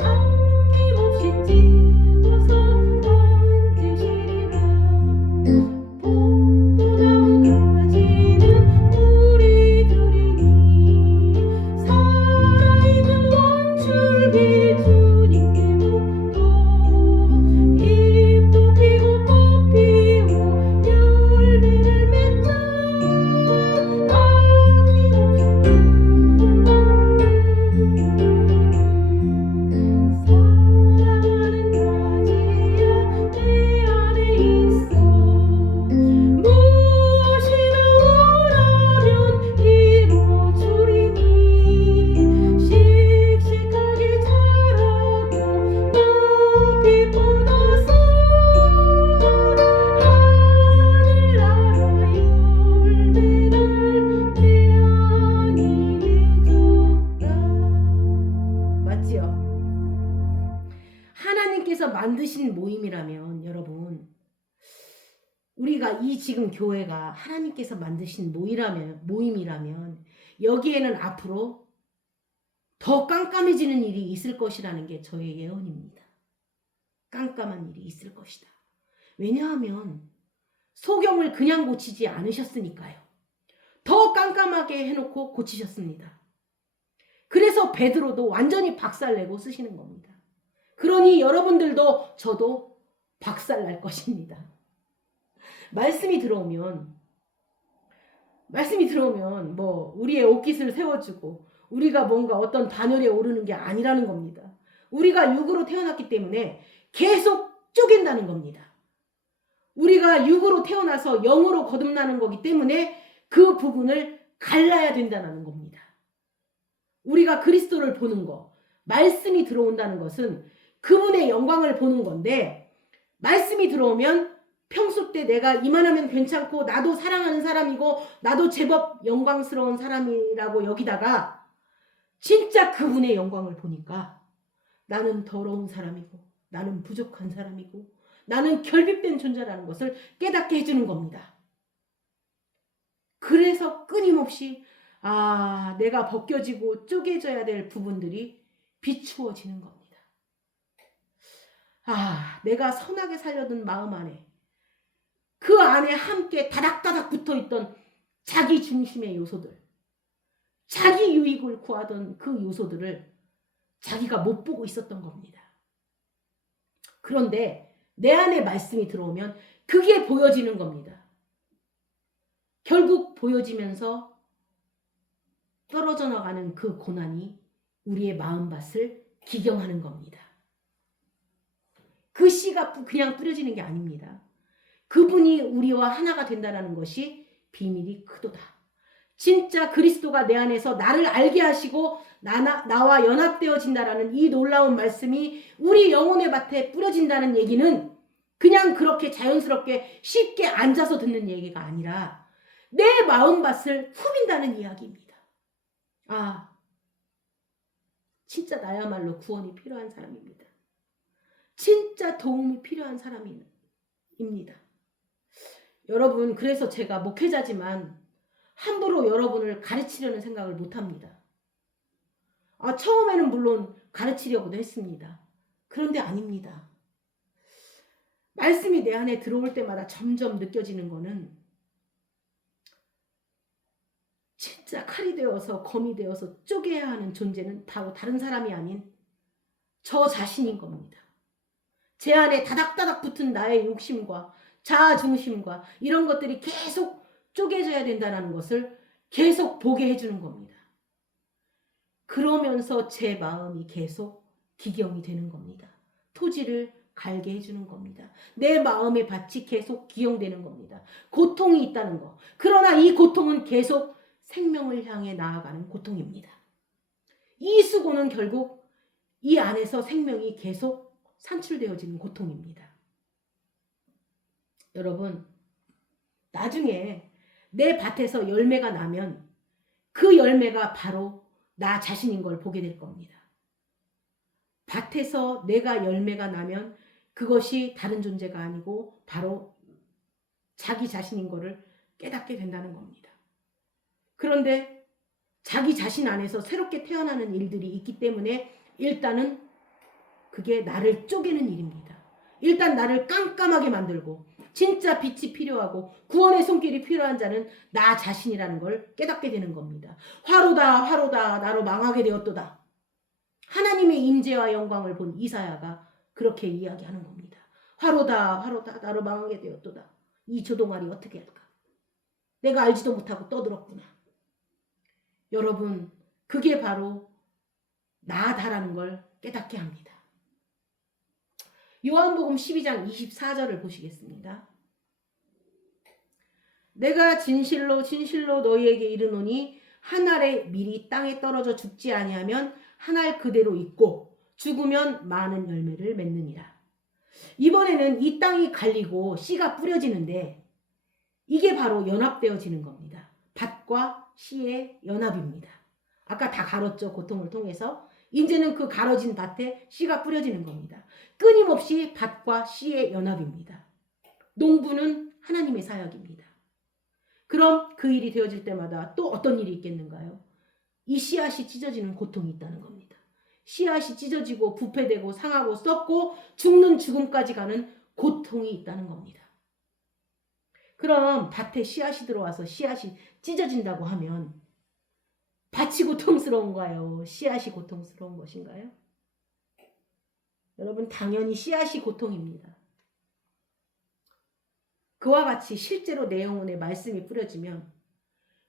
아낌없이 찔러서 던지시리라. 하나님께서 만드신 모임이라면 여러분 우리가 이 지금 교회가 하나님께서 만드신 모임이라면 여기에는 앞으로 더 깜깜해지는 일이 있을 것이라는 게 저의 예언입니다. 깜깜한 일이 있을 것이다. 왜냐하면 소경을 그냥 고치지 않으셨으니까요. 더 깜깜하게 해놓고 고치셨습니다. 그래서 베드로도 완전히 박살내고 쓰시는 겁니다. 그러니 여러분들도 저도 박살날 것입니다. 말씀이 들어오면 뭐 우리의 옷깃을 세워주고 우리가 뭔가 어떤 단열에 오르는 게 아니라는 겁니다. 우리가 육으로 태어났기 때문에 계속 쪼갠다는 겁니다. 우리가 육으로 태어나서 영으로 거듭나는 거기 때문에 그 부분을 갈라야 된다는 겁니다. 우리가 그리스도를 보는 거, 말씀이 들어온다는 것은 그분의 영광을 보는 건데, 말씀이 들어오면 평소 때 내가 이만하면 괜찮고 나도 사랑하는 사람이고 나도 제법 영광스러운 사람이라고 여기다가 진짜 그분의 영광을 보니까 나는 더러운 사람이고 나는 부족한 사람이고 나는 결핍된 존재라는 것을 깨닫게 해주는 겁니다. 그래서 끊임없이 내가 벗겨지고 쪼개져야 될 부분들이 비추어지는 겁니다. 내가 선하게 살려둔 마음 안에 그 안에 함께 다닥다닥 붙어있던 자기 중심의 요소들, 자기 유익을 구하던 그 요소들을 자기가 못 보고 있었던 겁니다. 그런데 내 안에 말씀이 들어오면 그게 보여지는 겁니다. 결국 보여지면서 떨어져 나가는 그 고난이 우리의 마음밭을 기경하는 겁니다. 그 씨가 그냥 뿌려지는 게 아닙니다. 그분이 우리와 하나가 된다는 것이 비밀이 크도다. 진짜 그리스도가 내 안에서 나를 알게 하시고 나와 연합되어진다라는 이 놀라운 말씀이 우리 영혼의 밭에 뿌려진다는 얘기는 그냥 그렇게 자연스럽게 쉽게 앉아서 듣는 얘기가 아니라 내 마음밭을 후빈다는 이야기입니다. 진짜 나야말로 구원이 필요한 사람입니다. 진짜 도움이 필요한 사람입니다. 여러분, 그래서 제가 목회자지만 함부로 여러분을 가르치려는 생각을 못합니다. 처음에는 물론 가르치려고도 했습니다. 그런데 아닙니다. 말씀이 내 안에 들어올 때마다 점점 느껴지는 거는 진짜 칼이 되어서 검이 되어서 쪼개야 하는 존재는 바로 다른 사람이 아닌 저 자신인 겁니다. 제 안에 다닥다닥 붙은 나의 욕심과 자아중심과 이런 것들이 계속 쪼개져야 된다는 것을 계속 보게 해주는 겁니다. 그러면서 제 마음이 계속 기경이 되는 겁니다. 토지를 갈게 해주는 겁니다. 내 마음의 밭이 계속 기용되는 겁니다. 고통이 있다는 거. 그러나 이 고통은 계속 생명을 향해 나아가는 고통입니다. 이 수고는 결국 이 안에서 생명이 계속 산출되어지는 고통입니다. 여러분, 나중에 내 밭에서 열매가 나면 그 열매가 바로 나 자신인 걸 보게 될 겁니다. 밭에서 내가 열매가 나면 그것이 다른 존재가 아니고 바로 자기 자신인 거를 깨닫게 된다는 겁니다. 그런데 자기 자신 안에서 새롭게 태어나는 일들이 있기 때문에 일단은 그게 나를 쪼개는 일입니다. 일단 나를 깜깜하게 만들고 진짜 빛이 필요하고 구원의 손길이 필요한 자는 나 자신이라는 걸 깨닫게 되는 겁니다. 화로다 화로다 나로 망하게 되었도다. 하나님의 임재와 영광을 본 이사야가 그렇게 이야기하는 겁니다. 화로다 화로다 나로 망하게 되었도다. 이 조동아리 어떻게 할까? 내가 알지도 못하고 떠들었구나. 여러분, 그게 바로 나다라는 걸 깨닫게 합니다. 요한복음 12장 24절을 보시겠습니다. 내가 진실로 진실로 너희에게 이르노니 한 알의 밀이 땅에 떨어져 죽지 아니하면 한 알 그대로 있고 죽으면 많은 열매를 맺느니라. 이번에는 이 땅이 갈리고 씨가 뿌려지는데 이게 바로 연합되어지는 겁니다. 밭과 씨의 연합입니다. 아까 다 갈았죠. 고통을 통해서. 이제는 그 갈아진 밭에 씨가 뿌려지는 겁니다. 끊임없이 밭과 씨의 연합입니다. 농부는 하나님의 사역입니다. 그럼 그 일이 되어질 때마다 또 어떤 일이 있겠는가요? 이 씨앗이 찢어지는 고통이 있다는 겁니다. 씨앗이 찢어지고 부패되고 상하고 썩고 죽는 죽음까지 가는 고통이 있다는 겁니다. 그럼 밭에 씨앗이 들어와서 씨앗이 찢어진다고 하면 밭이 고통스러운가요? 씨앗이 고통스러운 것인가요? 여러분, 당연히 씨앗이 고통입니다. 그와 같이 실제로 내 영혼에 말씀이 뿌려지면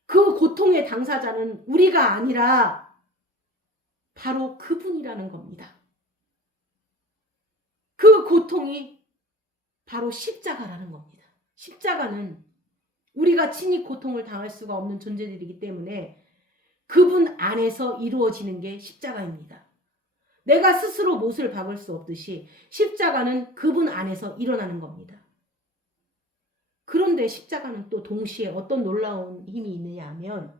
그 고통의 당사자는 우리가 아니라 바로 그분이라는 겁니다. 그 고통이 바로 십자가라는 겁니다. 십자가는 우리가 친히 고통을 당할 수가 없는 존재들이기 때문에 그분 안에서 이루어지는 게 십자가입니다. 내가 스스로 못을 박을 수 없듯이 십자가는 그분 안에서 일어나는 겁니다. 그런데 십자가는 또 동시에 어떤 놀라운 힘이 있느냐 하면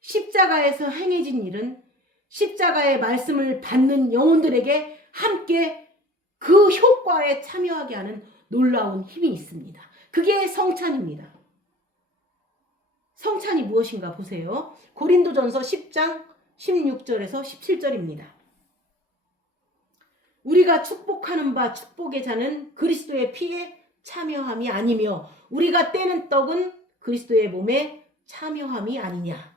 십자가에서 행해진 일은 십자가의 말씀을 받는 영혼들에게 함께 그 효과에 참여하게 하는 놀라운 힘이 있습니다. 그게 성찬입니다. 성찬이 무엇인가 보세요. 고린도전서 10장 16절에서 17절입니다. 우리가 축복하는 바 축복의 자는 그리스도의 피에 참여함이 아니며 우리가 떼는 떡은 그리스도의 몸에 참여함이 아니냐.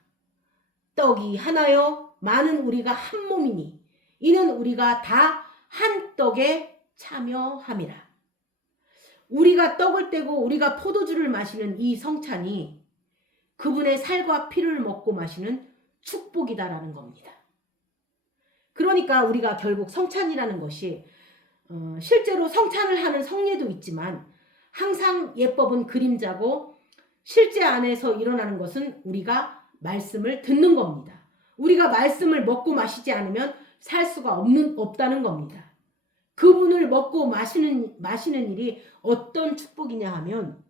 떡이 하나요 많은 우리가 한 몸이니 이는 우리가 다 한 떡에 참여함이라. 우리가 떡을 떼고 우리가 포도주를 마시는 이 성찬이 그분의 살과 피를 먹고 마시는 축복이다라는 겁니다. 그러니까 우리가 결국 성찬이라는 것이 실제로 성찬을 하는 성례도 있지만 항상 예법은 그림자고 실제 안에서 일어나는 것은 우리가 말씀을 듣는 겁니다. 우리가 말씀을 먹고 마시지 않으면 살 수가 없다는 겁니다. 그분을 먹고 마시는 일이 어떤 축복이냐 하면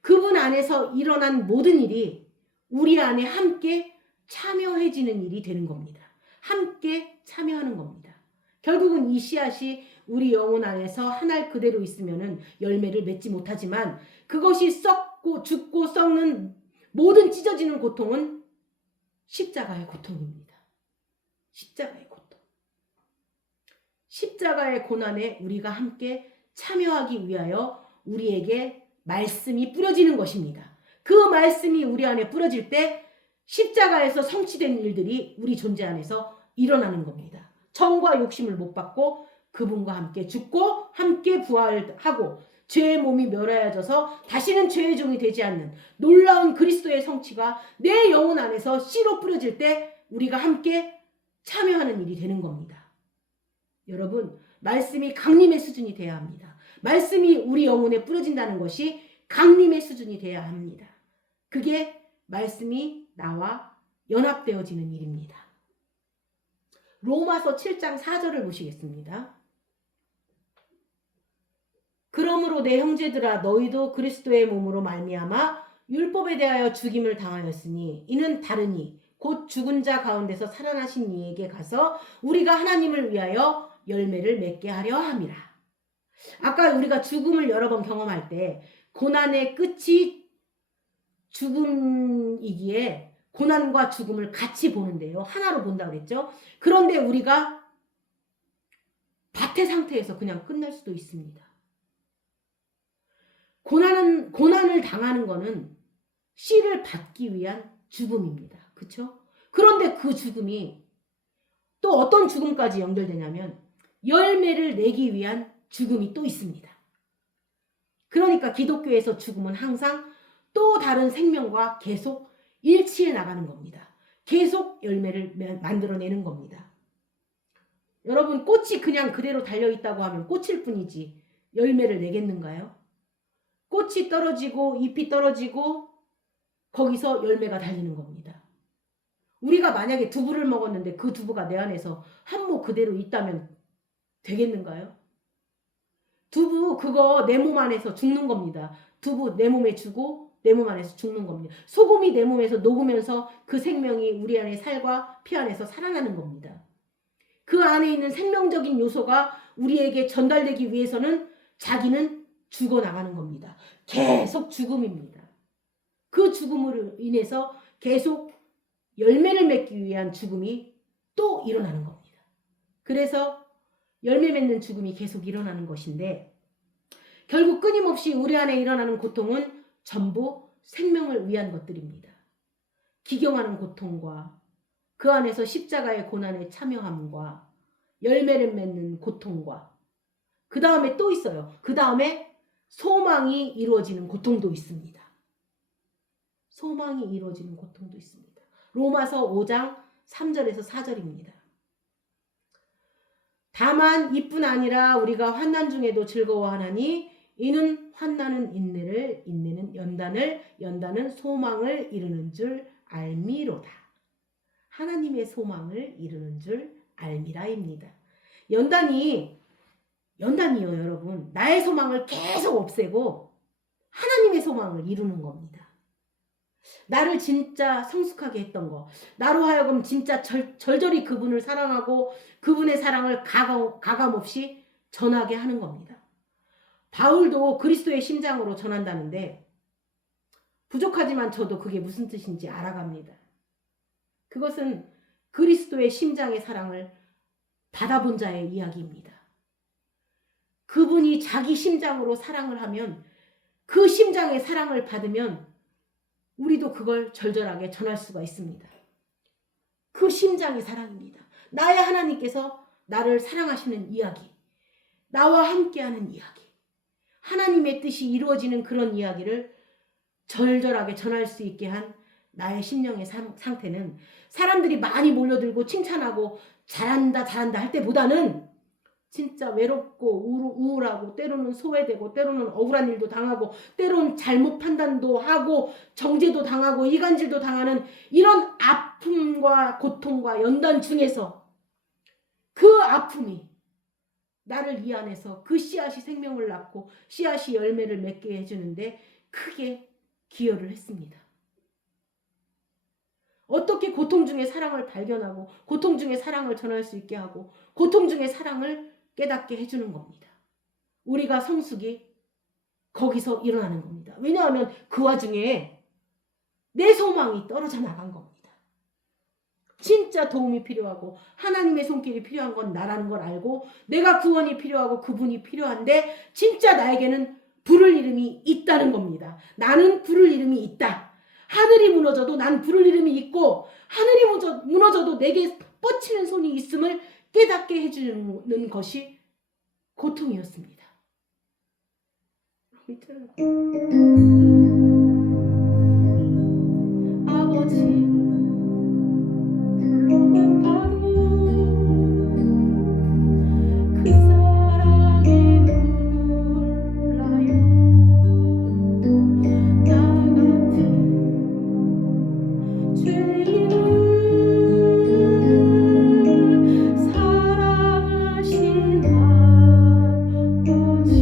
그분 안에서 일어난 모든 일이 우리 안에 함께 참여해지는 일이 되는 겁니다. 함께 참여하는 겁니다. 결국은 이 씨앗이 우리 영혼 안에서 한 알 그대로 있으면 열매를 맺지 못하지만 그것이 썩고 죽고 썩는 모든 찢어지는 고통은 십자가의 고통입니다. 십자가의 고통. 십자가의 고난에 우리가 함께 참여하기 위하여 우리에게 말씀이 뿌려지는 것입니다. 그 말씀이 우리 안에 뿌려질 때 십자가에서 성취된 일들이 우리 존재 안에서 일어나는 겁니다. 정과 욕심을 못 받고 그분과 함께 죽고 함께 부활하고 죄의 몸이 멸하여져서 다시는 죄의 종이 되지 않는 놀라운 그리스도의 성취가 내 영혼 안에서 씨로 뿌려질 때 우리가 함께 참여하는 일이 되는 겁니다. 여러분, 말씀이 강림의 수준이 돼야 합니다. 말씀이 우리 영혼에 뿌려진다는 것이 강림의 수준이 돼야 합니다. 그게 말씀이 나와 연합되어지는 일입니다. 로마서 7장 4절을 보시겠습니다. 그러므로 내 형제들아 너희도 그리스도의 몸으로 말미암아 율법에 대하여 죽임을 당하였으니 이는 다르니 곧 죽은 자 가운데서 살아나신 이에게 가서 우리가 하나님을 위하여 열매를 맺게 하려 함이라. 아까 우리가 죽음을 여러 번 경험할 때 고난의 끝이 죽음이기에 고난과 죽음을 같이 보는데요. 하나로 본다고 그랬죠. 그런데 우리가 밭의 상태에서 그냥 끝날 수도 있습니다. 고난을 당하는 거는 씨를 받기 위한 죽음입니다. 그렇죠? 그런데 그 죽음이 또 어떤 죽음까지 연결되냐면 열매를 내기 위한 죽음이 또 있습니다. 그러니까 기독교에서 죽음은 항상 또 다른 생명과 계속 일치해 나가는 겁니다. 계속 열매를 만들어내는 겁니다. 여러분, 꽃이 그냥 그대로 달려있다고 하면 꽃일 뿐이지 열매를 내겠는가요? 꽃이 떨어지고 잎이 떨어지고 거기서 열매가 달리는 겁니다. 우리가 만약에 두부를 먹었는데 그 두부가 내 안에서 한 모 그대로 있다면 되겠는가요? 두부 그거 내 몸 안에서 죽는 겁니다. 두부 내 몸에 주고 내 몸 안에서 죽는 겁니다. 소금이 내 몸에서 녹으면서 그 생명이 우리 안에 살과 피 안에서 살아나는 겁니다. 그 안에 있는 생명적인 요소가 우리에게 전달되기 위해서는 자기는 죽어나가는 겁니다. 계속 죽음입니다. 그 죽음으로 인해서 계속 열매를 맺기 위한 죽음이 또 일어나는 겁니다. 그래서 열매 맺는 죽음이 계속 일어나는 것인데 결국 끊임없이 우리 안에 일어나는 고통은 전부 생명을 위한 것들입니다. 기경하는 고통과 그 안에서 십자가의 고난에 참여함과 열매를 맺는 고통과 그 다음에 또 있어요. 그 다음에 소망이 이루어지는 고통도 있습니다. 소망이 이루어지는 고통도 있습니다. 로마서 5장 3절에서 4절입니다. 다만 이뿐 아니라 우리가 환난 중에도 즐거워하나니 이는 환난은 인내를, 인내는 연단을, 연단은 소망을 이루는 줄 알미로다. 하나님의 소망을 이루는 줄 알미라입니다. 연단이요 여러분. 나의 소망을 계속 없애고 하나님의 소망을 이루는 겁니다. 나를 진짜 성숙하게 했던 거, 나로 하여금 진짜 절절히 그분을 사랑하고 그분의 사랑을 가감없이 전하게 하는 겁니다. 바울도 그리스도의 심장으로 전한다는데 부족하지만 저도 그게 무슨 뜻인지 알아갑니다. 그것은 그리스도의 심장의 사랑을 받아본 자의 이야기입니다. 그분이 자기 심장으로 사랑을 하면, 그 심장의 사랑을 받으면 우리도 그걸 절절하게 전할 수가 있습니다. 그 심장의 사랑입니다. 나의 하나님께서 나를 사랑하시는 이야기, 나와 함께하는 이야기, 하나님의 뜻이 이루어지는 그런 이야기를 절절하게 전할 수 있게 한 나의 심령의 상태는 사람들이 많이 몰려들고 칭찬하고 잘한다 할 때보다는 진짜 외롭고 우울하고 때로는 소외되고 때로는 억울한 일도 당하고 때로는 잘못 판단도 하고 정죄도 당하고 이간질도 당하는 이런 아픔과 고통과 연단 중에서 그 아픔이 나를 이 안에서 그 씨앗이 생명을 낳고 씨앗이 열매를 맺게 해주는데 크게 기여를 했습니다. 어떻게 고통 중에 사랑을 발견하고 고통 중에 사랑을 전할 수 있게 하고 고통 중에 사랑을 깨닫게 해주는 겁니다. 우리가 성숙이 거기서 일어나는 겁니다. 왜냐하면 그 와중에 내 소망이 떨어져 나간 겁니다. 진짜 도움이 필요하고 하나님의 손길이 필요한 건 나라는 걸 알고 내가 구원이 필요하고 그분이 필요한데 진짜 나에게는 부를 이름이 있다는 겁니다. 나는 부를 이름이 있다. 하늘이 무너져도 난 부를 이름이 있고 하늘이 무너져도 내게 뻗치는 손이 있음을 깨닫게 해주는 것이 고통이었습니다. 아버지 불러만 봐도 그 사랑이 놀라요. 나 같은 죄인을 사랑하신 아버지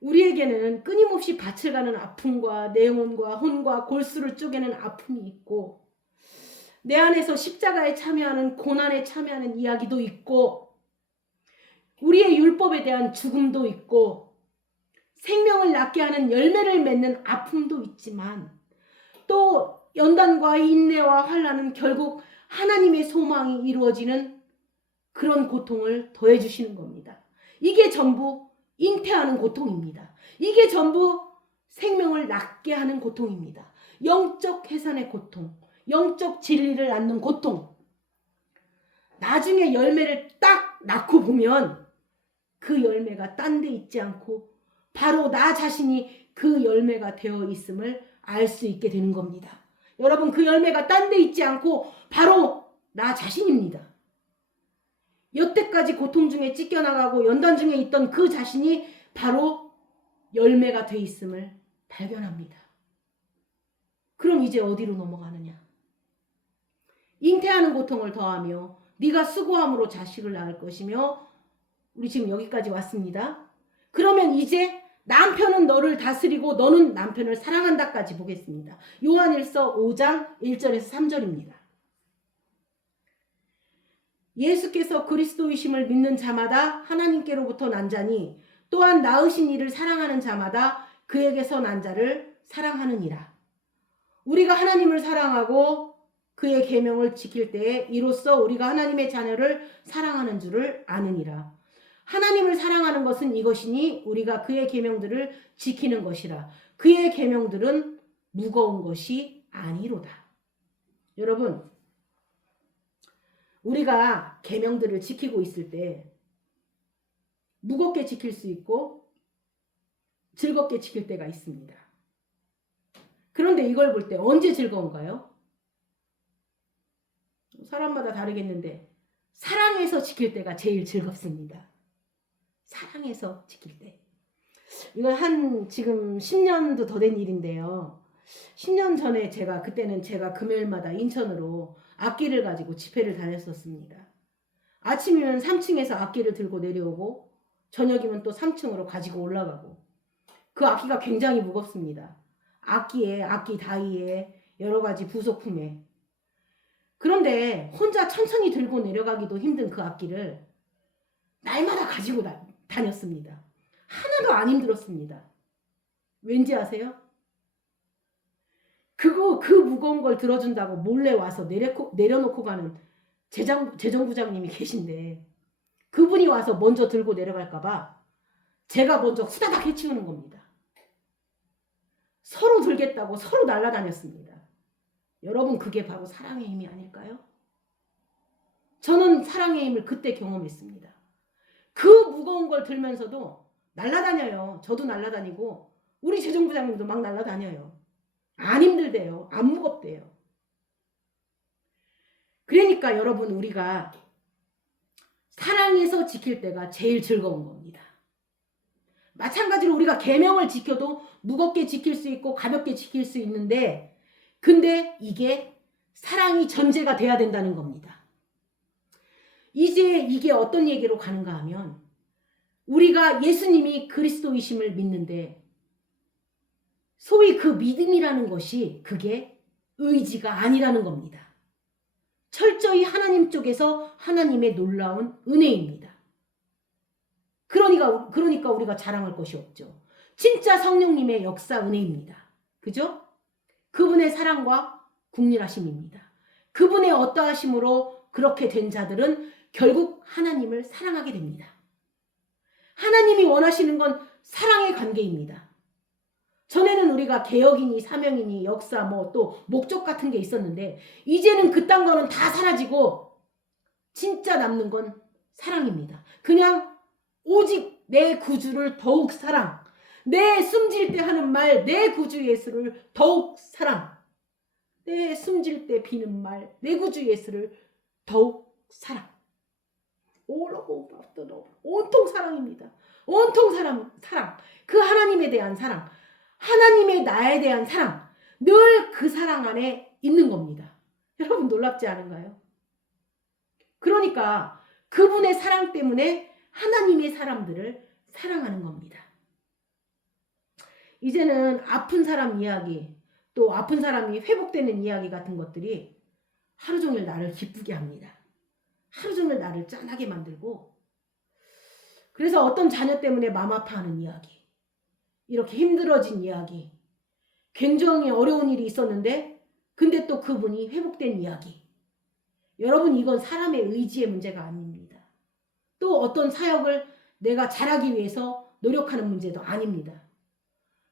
우리에게는 끊임없이 밭을 가는 아픔과 내 영혼과 혼과 골수를 쪼개는 아픔이 있고 내 안에서 십자가에 참여하는 고난에 참여하는 이야기도 있고 우리의 율법에 대한 죽음도 있고 생명을 낳게 하는 열매를 맺는 아픔도 있지만 또 연단과 인내와 환난은 결국 하나님의 소망이 이루어지는 그런 고통을 더해 주시는 겁니다. 이게 전부 잉태하는 고통입니다. 이게 전부 생명을 낳게 하는 고통입니다. 영적 해산의 고통, 영적 진리를 낳는 고통. 나중에 열매를 딱 낳고 보면 그 열매가 딴 데 있지 않고 바로 나 자신이 그 열매가 되어 있음을 알 수 있게 되는 겁니다. 여러분, 그 열매가 딴 데 있지 않고 바로 나 자신입니다. 여태까지 고통 중에 찢겨나가고 연단 중에 있던 그 자신이 바로 열매가 돼 있음을 발견합니다. 그럼 이제 어디로 넘어가느냐? 잉태하는 고통을 더하며 네가 수고함으로 자식을 낳을 것이며 우리 지금 여기까지 왔습니다. 그러면 이제 남편은 너를 다스리고 너는 남편을 사랑한다까지 보겠습니다. 요한일서 5장 1절에서 3절입니다. 예수께서 그리스도이심을 믿는 자마다 하나님께로부터 난 자니 또한 낳으신 이를 사랑하는 자마다 그에게서 난 자를 사랑하느니라. 우리가 하나님을 사랑하고 그의 계명을 지킬 때에 이로써 우리가 하나님의 자녀를 사랑하는 줄을 아느니라. 하나님을 사랑하는 것은 이것이니 우리가 그의 계명들을 지키는 것이라. 그의 계명들은 무거운 것이 아니로다. 여러분, 우리가 계명들을 지키고 있을 때 무겁게 지킬 수 있고 즐겁게 지킬 때가 있습니다. 그런데 이걸 볼 때 언제 즐거운가요? 사람마다 다르겠는데 사랑해서 지킬 때가 제일 즐겁습니다. 사랑해서 지킬 때. 이건 한 지금 10년도 더 된 일인데요. 10년 전에 그때는 제가 금요일마다 인천으로 악기를 가지고 집회를 다녔었습니다. 아침이면 3층에서 악기를 들고 내려오고 저녁이면 또 3층으로 가지고 올라가고 그 악기가 굉장히 무겁습니다. 악기 다이에 여러 가지 부속품에. 그런데 혼자 천천히 들고 내려가기도 힘든 그 악기를 날마다 가지고 다녔습니다. 하나도 안 힘들었습니다. 왠지 아세요? 그 무거운 걸 들어준다고 몰래 와서 내려놓고 가는 재정부장님이 계신데 그분이 와서 먼저 들고 내려갈까봐 제가 먼저 후다닥 해치우는 겁니다. 서로 들겠다고 서로 날아다녔습니다. 여러분, 그게 바로 사랑의 힘이 아닐까요? 저는 사랑의 힘을 그때 경험했습니다. 그 무거운 걸 들면서도 날아다녀요. 저도 날아다니고 우리 재정부장님도 막 날아다녀요. 안 힘들대요. 안 무겁대요. 그러니까 여러분, 우리가 사랑해서 지킬 때가 제일 즐거운 겁니다. 마찬가지로 우리가 계명을 지켜도 무겁게 지킬 수 있고 가볍게 지킬 수 있는데 근데 이게 사랑이 전제가 돼야 된다는 겁니다. 이제 이게 어떤 얘기로 가는가 하면 우리가 예수님이 그리스도이심을 믿는데 소위 그 믿음이라는 것이 그게 의지가 아니라는 겁니다. 철저히 하나님 쪽에서 하나님의 놀라운 은혜입니다. 그러니까 우리가 자랑할 것이 없죠. 진짜 성령님의 역사 은혜입니다. 그죠? 그분의 사랑과 국률하심입니다. 그분의 어떠하심으로 그렇게 된 자들은 결국 하나님을 사랑하게 됩니다. 하나님이 원하시는 건 사랑의 관계입니다. 전에는 우리가 개혁이니 사명이니 역사 또 목적 같은 게 있었는데 이제는 그딴 거는 다 사라지고 진짜 남는 건 사랑입니다. 그냥 오직 내 구주를 더욱 사랑, 내 숨질 때 하는 말, 내 구주 예수를 더욱 사랑, 내 숨질 때 비는 말, 내 구주 예수를 더욱 사랑. 온통 사랑입니다. 온통 사랑. 그 하나님에 대한 사랑, 하나님의 나에 대한 사랑, 늘 그 사랑 안에 있는 겁니다. 여러분, 놀랍지 않은가요? 그러니까 그분의 사랑 때문에 하나님의 사람들을 사랑하는 겁니다. 이제는 아픈 사람 이야기, 또 아픈 사람이 회복되는 이야기 같은 것들이 하루 종일 나를 기쁘게 합니다. 하루 종일 나를 짠하게 만들고, 그래서 어떤 자녀 때문에 마음 아파하는 이야기, 이렇게 힘들어진 이야기, 굉장히 어려운 일이 있었는데 근데 또 그분이 회복된 이야기. 여러분, 이건 사람의 의지의 문제가 아닙니다. 또 어떤 사역을 내가 잘하기 위해서 노력하는 문제도 아닙니다.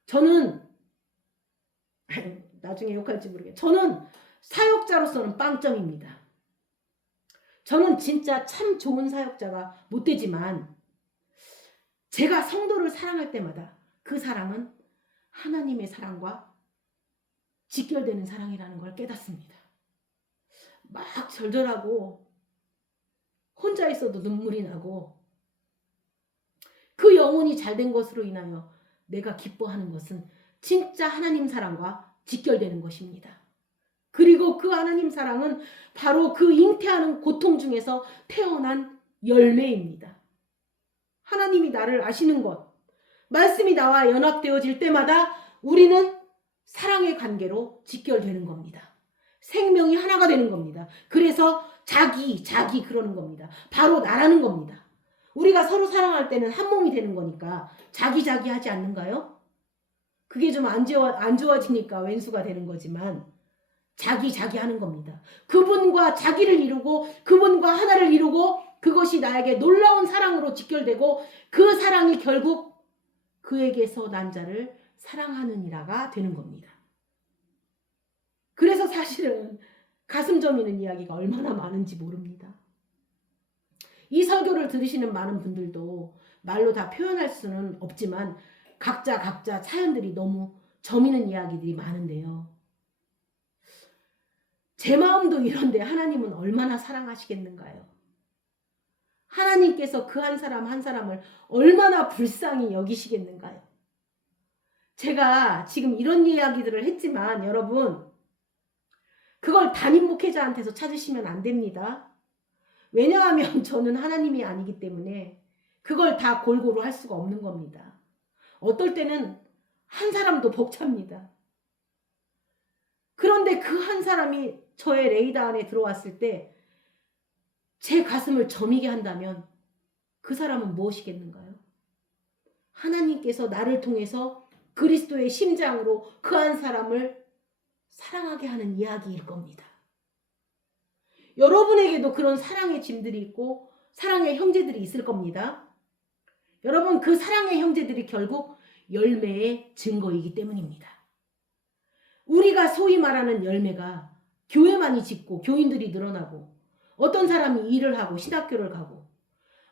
저는 나중에 욕할지 모르겠어요. 저는 사역자로서는 빵점입니다. 저는 진짜 참 좋은 사역자가 못 되지만 제가 성도를 사랑할 때마다 그 사랑은 하나님의 사랑과 직결되는 사랑이라는 걸 깨닫습니다. 막 절절하고 혼자 있어도 눈물이 나고 그 영혼이 잘된 것으로 인하여 내가 기뻐하는 것은 진짜 하나님 사랑과 직결되는 것입니다. 그리고 그 하나님 사랑은 바로 그 잉태하는 고통 중에서 태어난 열매입니다. 하나님이 나를 아시는 것, 말씀이 나와 연합되어질 때마다 우리는 사랑의 관계로 직결되는 겁니다. 생명이 하나가 되는 겁니다. 그래서 자기 그러는 겁니다. 바로 나라는 겁니다. 우리가 서로 사랑할 때는 한 몸이 되는 거니까 자기 하지 않는가요? 그게 좀 안 좋아지니까 왼수가 되는 거지만 자기 하는 겁니다. 그분과 자기를 이루고 그분과 하나를 이루고 그것이 나에게 놀라운 사랑으로 직결되고 그 사랑이 결국 그에게서 난 자를 사랑하느니라가 되는 겁니다. 그래서 사실은 가슴 저미는 이야기가 얼마나 많은지 모릅니다. 이 설교를 들으시는 많은 분들도 말로 다 표현할 수는 없지만 각자 사연들이 너무 저미는 이야기들이 많은데요. 제 마음도 이런데 하나님은 얼마나 사랑하시겠는가요? 하나님께서 그 한 사람 한 사람을 얼마나 불쌍히 여기시겠는가요? 제가 지금 이런 이야기들을 했지만 여러분, 그걸 담임 목회자한테서 찾으시면 안 됩니다. 왜냐하면 저는 하나님이 아니기 때문에 그걸 다 골고루 할 수가 없는 겁니다. 어떨 때는 한 사람도 벅찹니다. 그런데 그 한 사람이 저의 레이더 안에 들어왔을 때 제 가슴을 저미게 한다면 그 사람은 무엇이겠는가요? 하나님께서 나를 통해서 그리스도의 심장으로 그 한 사람을 사랑하게 하는 이야기일 겁니다. 여러분에게도 그런 사랑의 짐들이 있고 사랑의 형제들이 있을 겁니다. 여러분, 그 사랑의 형제들이 결국 열매의 증거이기 때문입니다. 우리가 소위 말하는 열매가 교회만이 짓고 교인들이 늘어나고 어떤 사람이 일을 하고 신학교를 가고,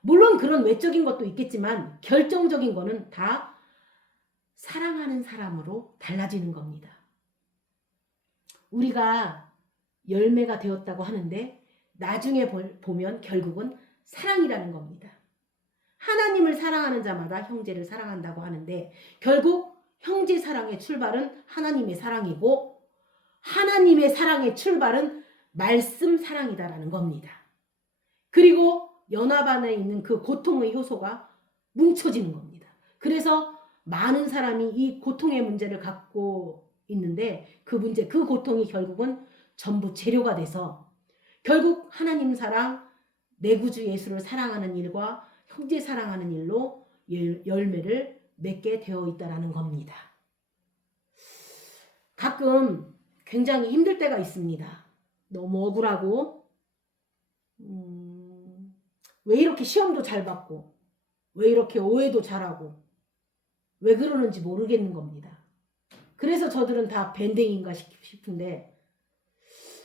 물론 그런 외적인 것도 있겠지만 결정적인 거는 다 사랑하는 사람으로 달라지는 겁니다. 우리가 열매가 되었다고 하는데 나중에 보면 결국은 사랑이라는 겁니다. 하나님을 사랑하는 자마다 형제를 사랑한다고 하는데 결국 형제 사랑의 출발은 하나님의 사랑이고 하나님의 사랑의 출발은 말씀 사랑이다라는 겁니다. 그리고 연합 안에 있는 그 고통의 효소가 뭉쳐지는 겁니다. 그래서 많은 사람이 이 고통의 문제를 갖고 있는데 그 문제, 그 고통이 결국은 전부 재료가 돼서 결국 하나님 사랑, 내 구주 예수를 사랑하는 일과 형제 사랑하는 일로 열매를 맺게 되어 있다는 겁니다. 가끔 굉장히 힘들 때가 있습니다. 너무 억울하고 왜 이렇게 시험도 잘 받고 왜 이렇게 오해도 잘하고 왜 그러는지 모르겠는 겁니다. 그래서 저들은 다 밴댕인가 싶은데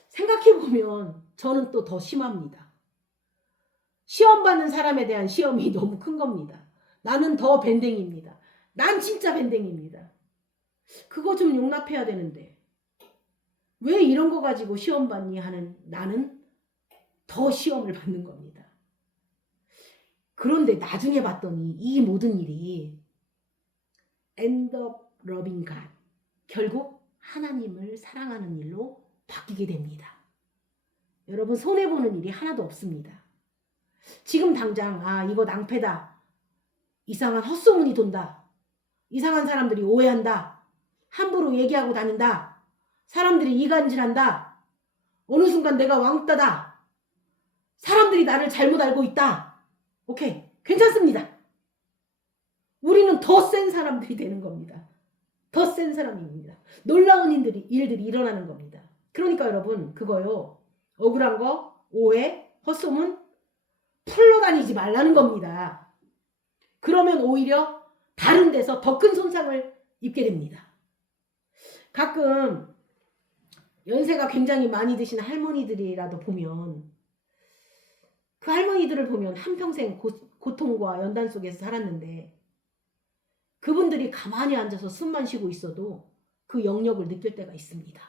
생각해보면 저는 또 더 심합니다. 시험 받는 사람에 대한 시험이 너무 큰 겁니다. 나는 더 밴댕입니다. 난 진짜 밴댕입니다. 그거 좀 용납해야 되는데 왜 이런 거 가지고 시험 받니 하는 나는 더 시험을 받는 겁니다. 그런데 나중에 봤더니 이 모든 일이 end up loving God, 결국 하나님을 사랑하는 일로 바뀌게 됩니다. 여러분, 손해보는 일이 하나도 없습니다. 지금 당장 이거 낭패다, 이상한 헛소문이 돈다, 이상한 사람들이 오해한다. 함부로 얘기하고 다닌다. 사람들이 이간질한다. 어느 순간 내가 왕따다. 사람들이 나를 잘못 알고 있다. 오케이. 괜찮습니다. 우리는 더 센 사람들이 되는 겁니다. 더 센 사람입니다. 놀라운 일들이 일어나는 겁니다. 그러니까 여러분 그거요. 억울한 거, 오해, 헛소문 풀러 다니지 말라는 겁니다. 그러면 오히려 다른 데서 더 큰 손상을 입게 됩니다. 가끔 연세가 굉장히 많이 드신 할머니들이라도 보면 그 할머니들을 보면 한평생 고통과 연단 속에서 살았는데 그분들이 가만히 앉아서 숨만 쉬고 있어도 그 영역을 느낄 때가 있습니다.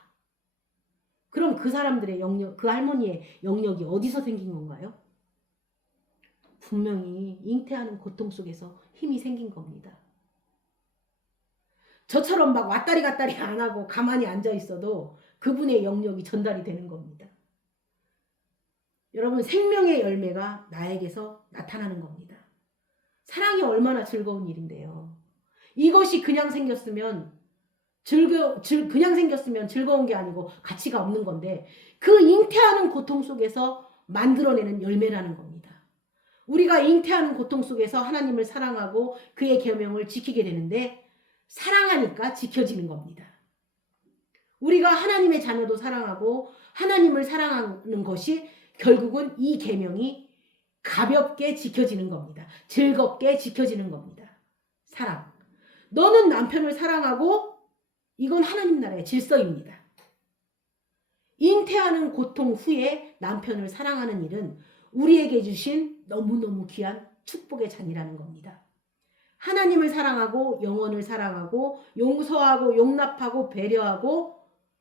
그럼 그 사람들의 영역, 그 할머니의 영역이 어디서 생긴 건가요? 분명히 잉태하는 고통 속에서 힘이 생긴 겁니다. 저처럼 막 왔다리 갔다리 안 하고 가만히 앉아 있어도 그분의 영역이 전달이 되는 겁니다. 여러분 생명의 열매가 나에게서 나타나는 겁니다. 사랑이 얼마나 즐거운 일인데요. 이것이 그냥 생겼으면 즐거운 게 아니고 가치가 없는 건데 그 잉태하는 고통 속에서 만들어내는 열매라는 겁니다. 우리가 잉태하는 고통 속에서 하나님을 사랑하고 그의 계명을 지키게 되는데 사랑하니까 지켜지는 겁니다. 우리가 하나님의 자녀도 사랑하고 하나님을 사랑하는 것이 결국은 이 계명이 가볍게 지켜지는 겁니다. 즐겁게 지켜지는 겁니다. 사랑. 너는 남편을 사랑하고 이건 하나님 나라의 질서입니다. 잉태하는 고통 후에 남편을 사랑하는 일은 우리에게 주신 너무너무 귀한 축복의 잔이라는 겁니다. 하나님을 사랑하고 영혼을 사랑하고 용서하고 용납하고 배려하고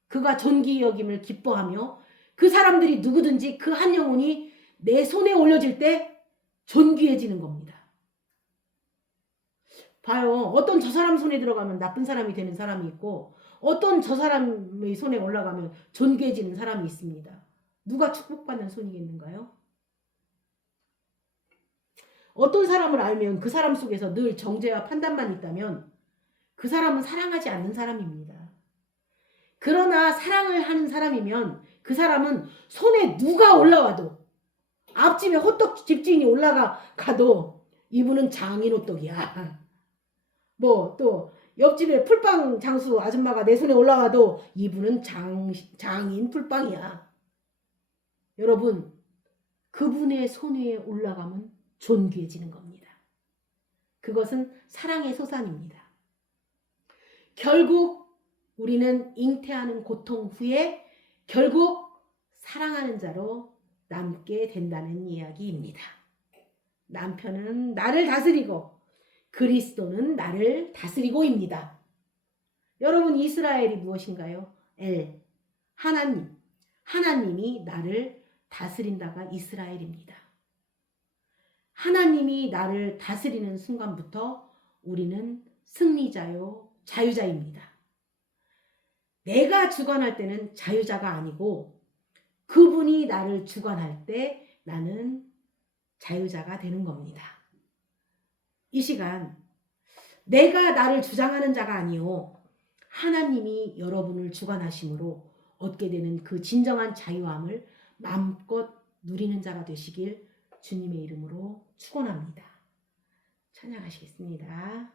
그가 존귀 여김을 기뻐하며 그 사람들이 누구든지 그 한 영혼이 내 손에 올려질 때 존귀해지는 겁니다. 봐요. 어떤 저 사람 손에 들어가면 나쁜 사람이 되는 사람이 있고 어떤 저 사람의 손에 올라가면 존귀해지는 사람이 있습니다. 누가 축복받는 손이겠는가요? 어떤 사람을 알면 그 사람 속에서 늘 정죄와 판단만 있다면 그 사람은 사랑하지 않는 사람입니다. 그러나 사랑을 하는 사람이면 그 사람은 손에 누가 올라와도 앞집에 호떡 집주인이 올라가도 이분은 장인 호떡이야. 뭐 또 옆집에 풀빵 장수 아줌마가 내 손에 올라와도 이분은 장인 풀빵이야. 여러분 그분의 손 위에 올라가면 존귀해지는 겁니다. 그것은 사랑의 소산입니다. 결국 우리는 잉태하는 고통 후에 결국 사랑하는 자로 남게 된다는 이야기입니다. 남편은 나를 다스리고 그리스도는 나를 다스리고입니다. 여러분 이스라엘이 무엇인가요? 하나님. 하나님이 나를 다스린다가 이스라엘입니다. 하나님이 나를 다스리는 순간부터 우리는 승리자요 자유자입니다. 내가 주관할 때는 자유자가 아니고 그분이 나를 주관할 때 나는 자유자가 되는 겁니다. 이 시간 내가 나를 주장하는 자가 아니요 하나님이 여러분을 주관하심으로 얻게 되는 그 진정한 자유함을 마음껏 누리는 자가 되시길 주님의 이름으로 축원합니다. 찬양하시겠습니다.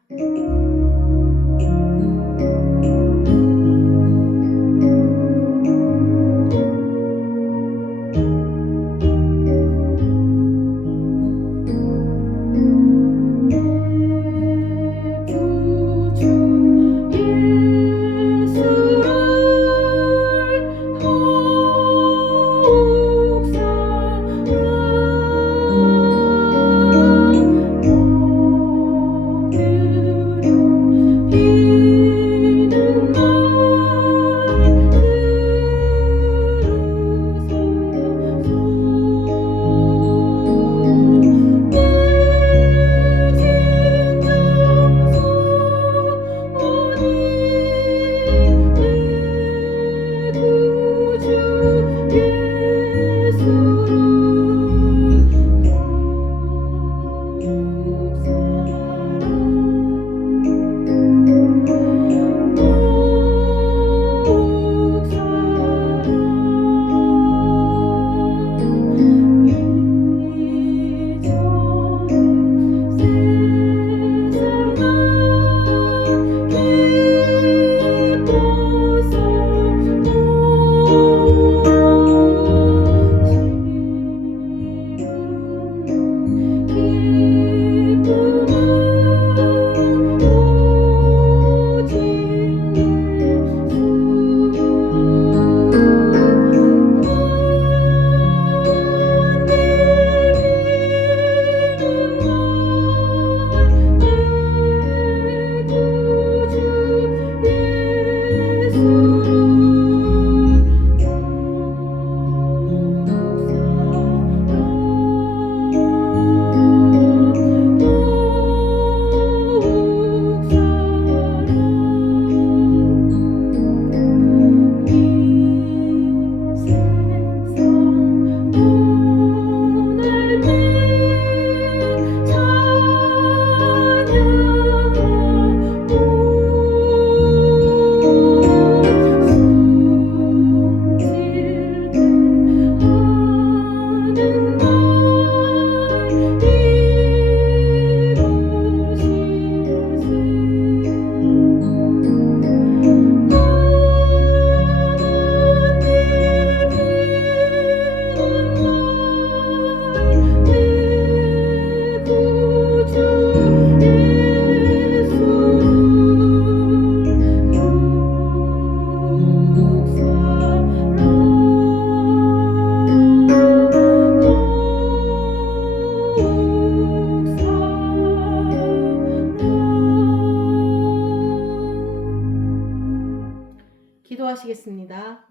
기도하시겠습니다.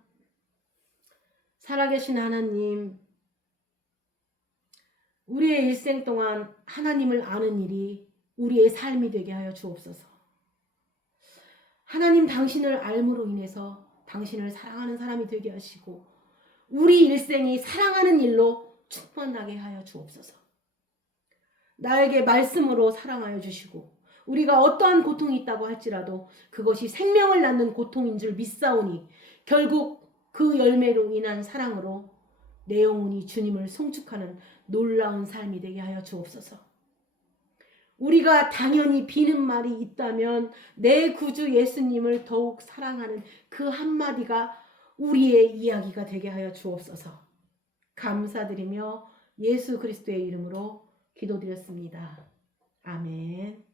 살아계신 하나님, 우리의 일생 동안 하나님을 아는 일이 우리의 삶이 되게 하여 주옵소서. 하나님 당신을 알므로 인해서 당신을 사랑하는 사람이 되게 하시고 우리 일생이 사랑하는 일로 충만하게 하여 주옵소서. 나에게 말씀으로 사랑하여 주시고 우리가 어떠한 고통이 있다고 할지라도 그것이 생명을 낳는 고통인 줄 믿사오니 결국 그 열매로 인한 사랑으로 내 영혼이 주님을 송축하는 놀라운 삶이 되게 하여 주옵소서. 우리가 당연히 비는 말이 있다면 내 구주 예수님을 더욱 사랑하는 그 한마디가 우리의 이야기가 되게 하여 주옵소서. 감사드리며 예수 그리스도의 이름으로 기도드렸습니다. 아멘.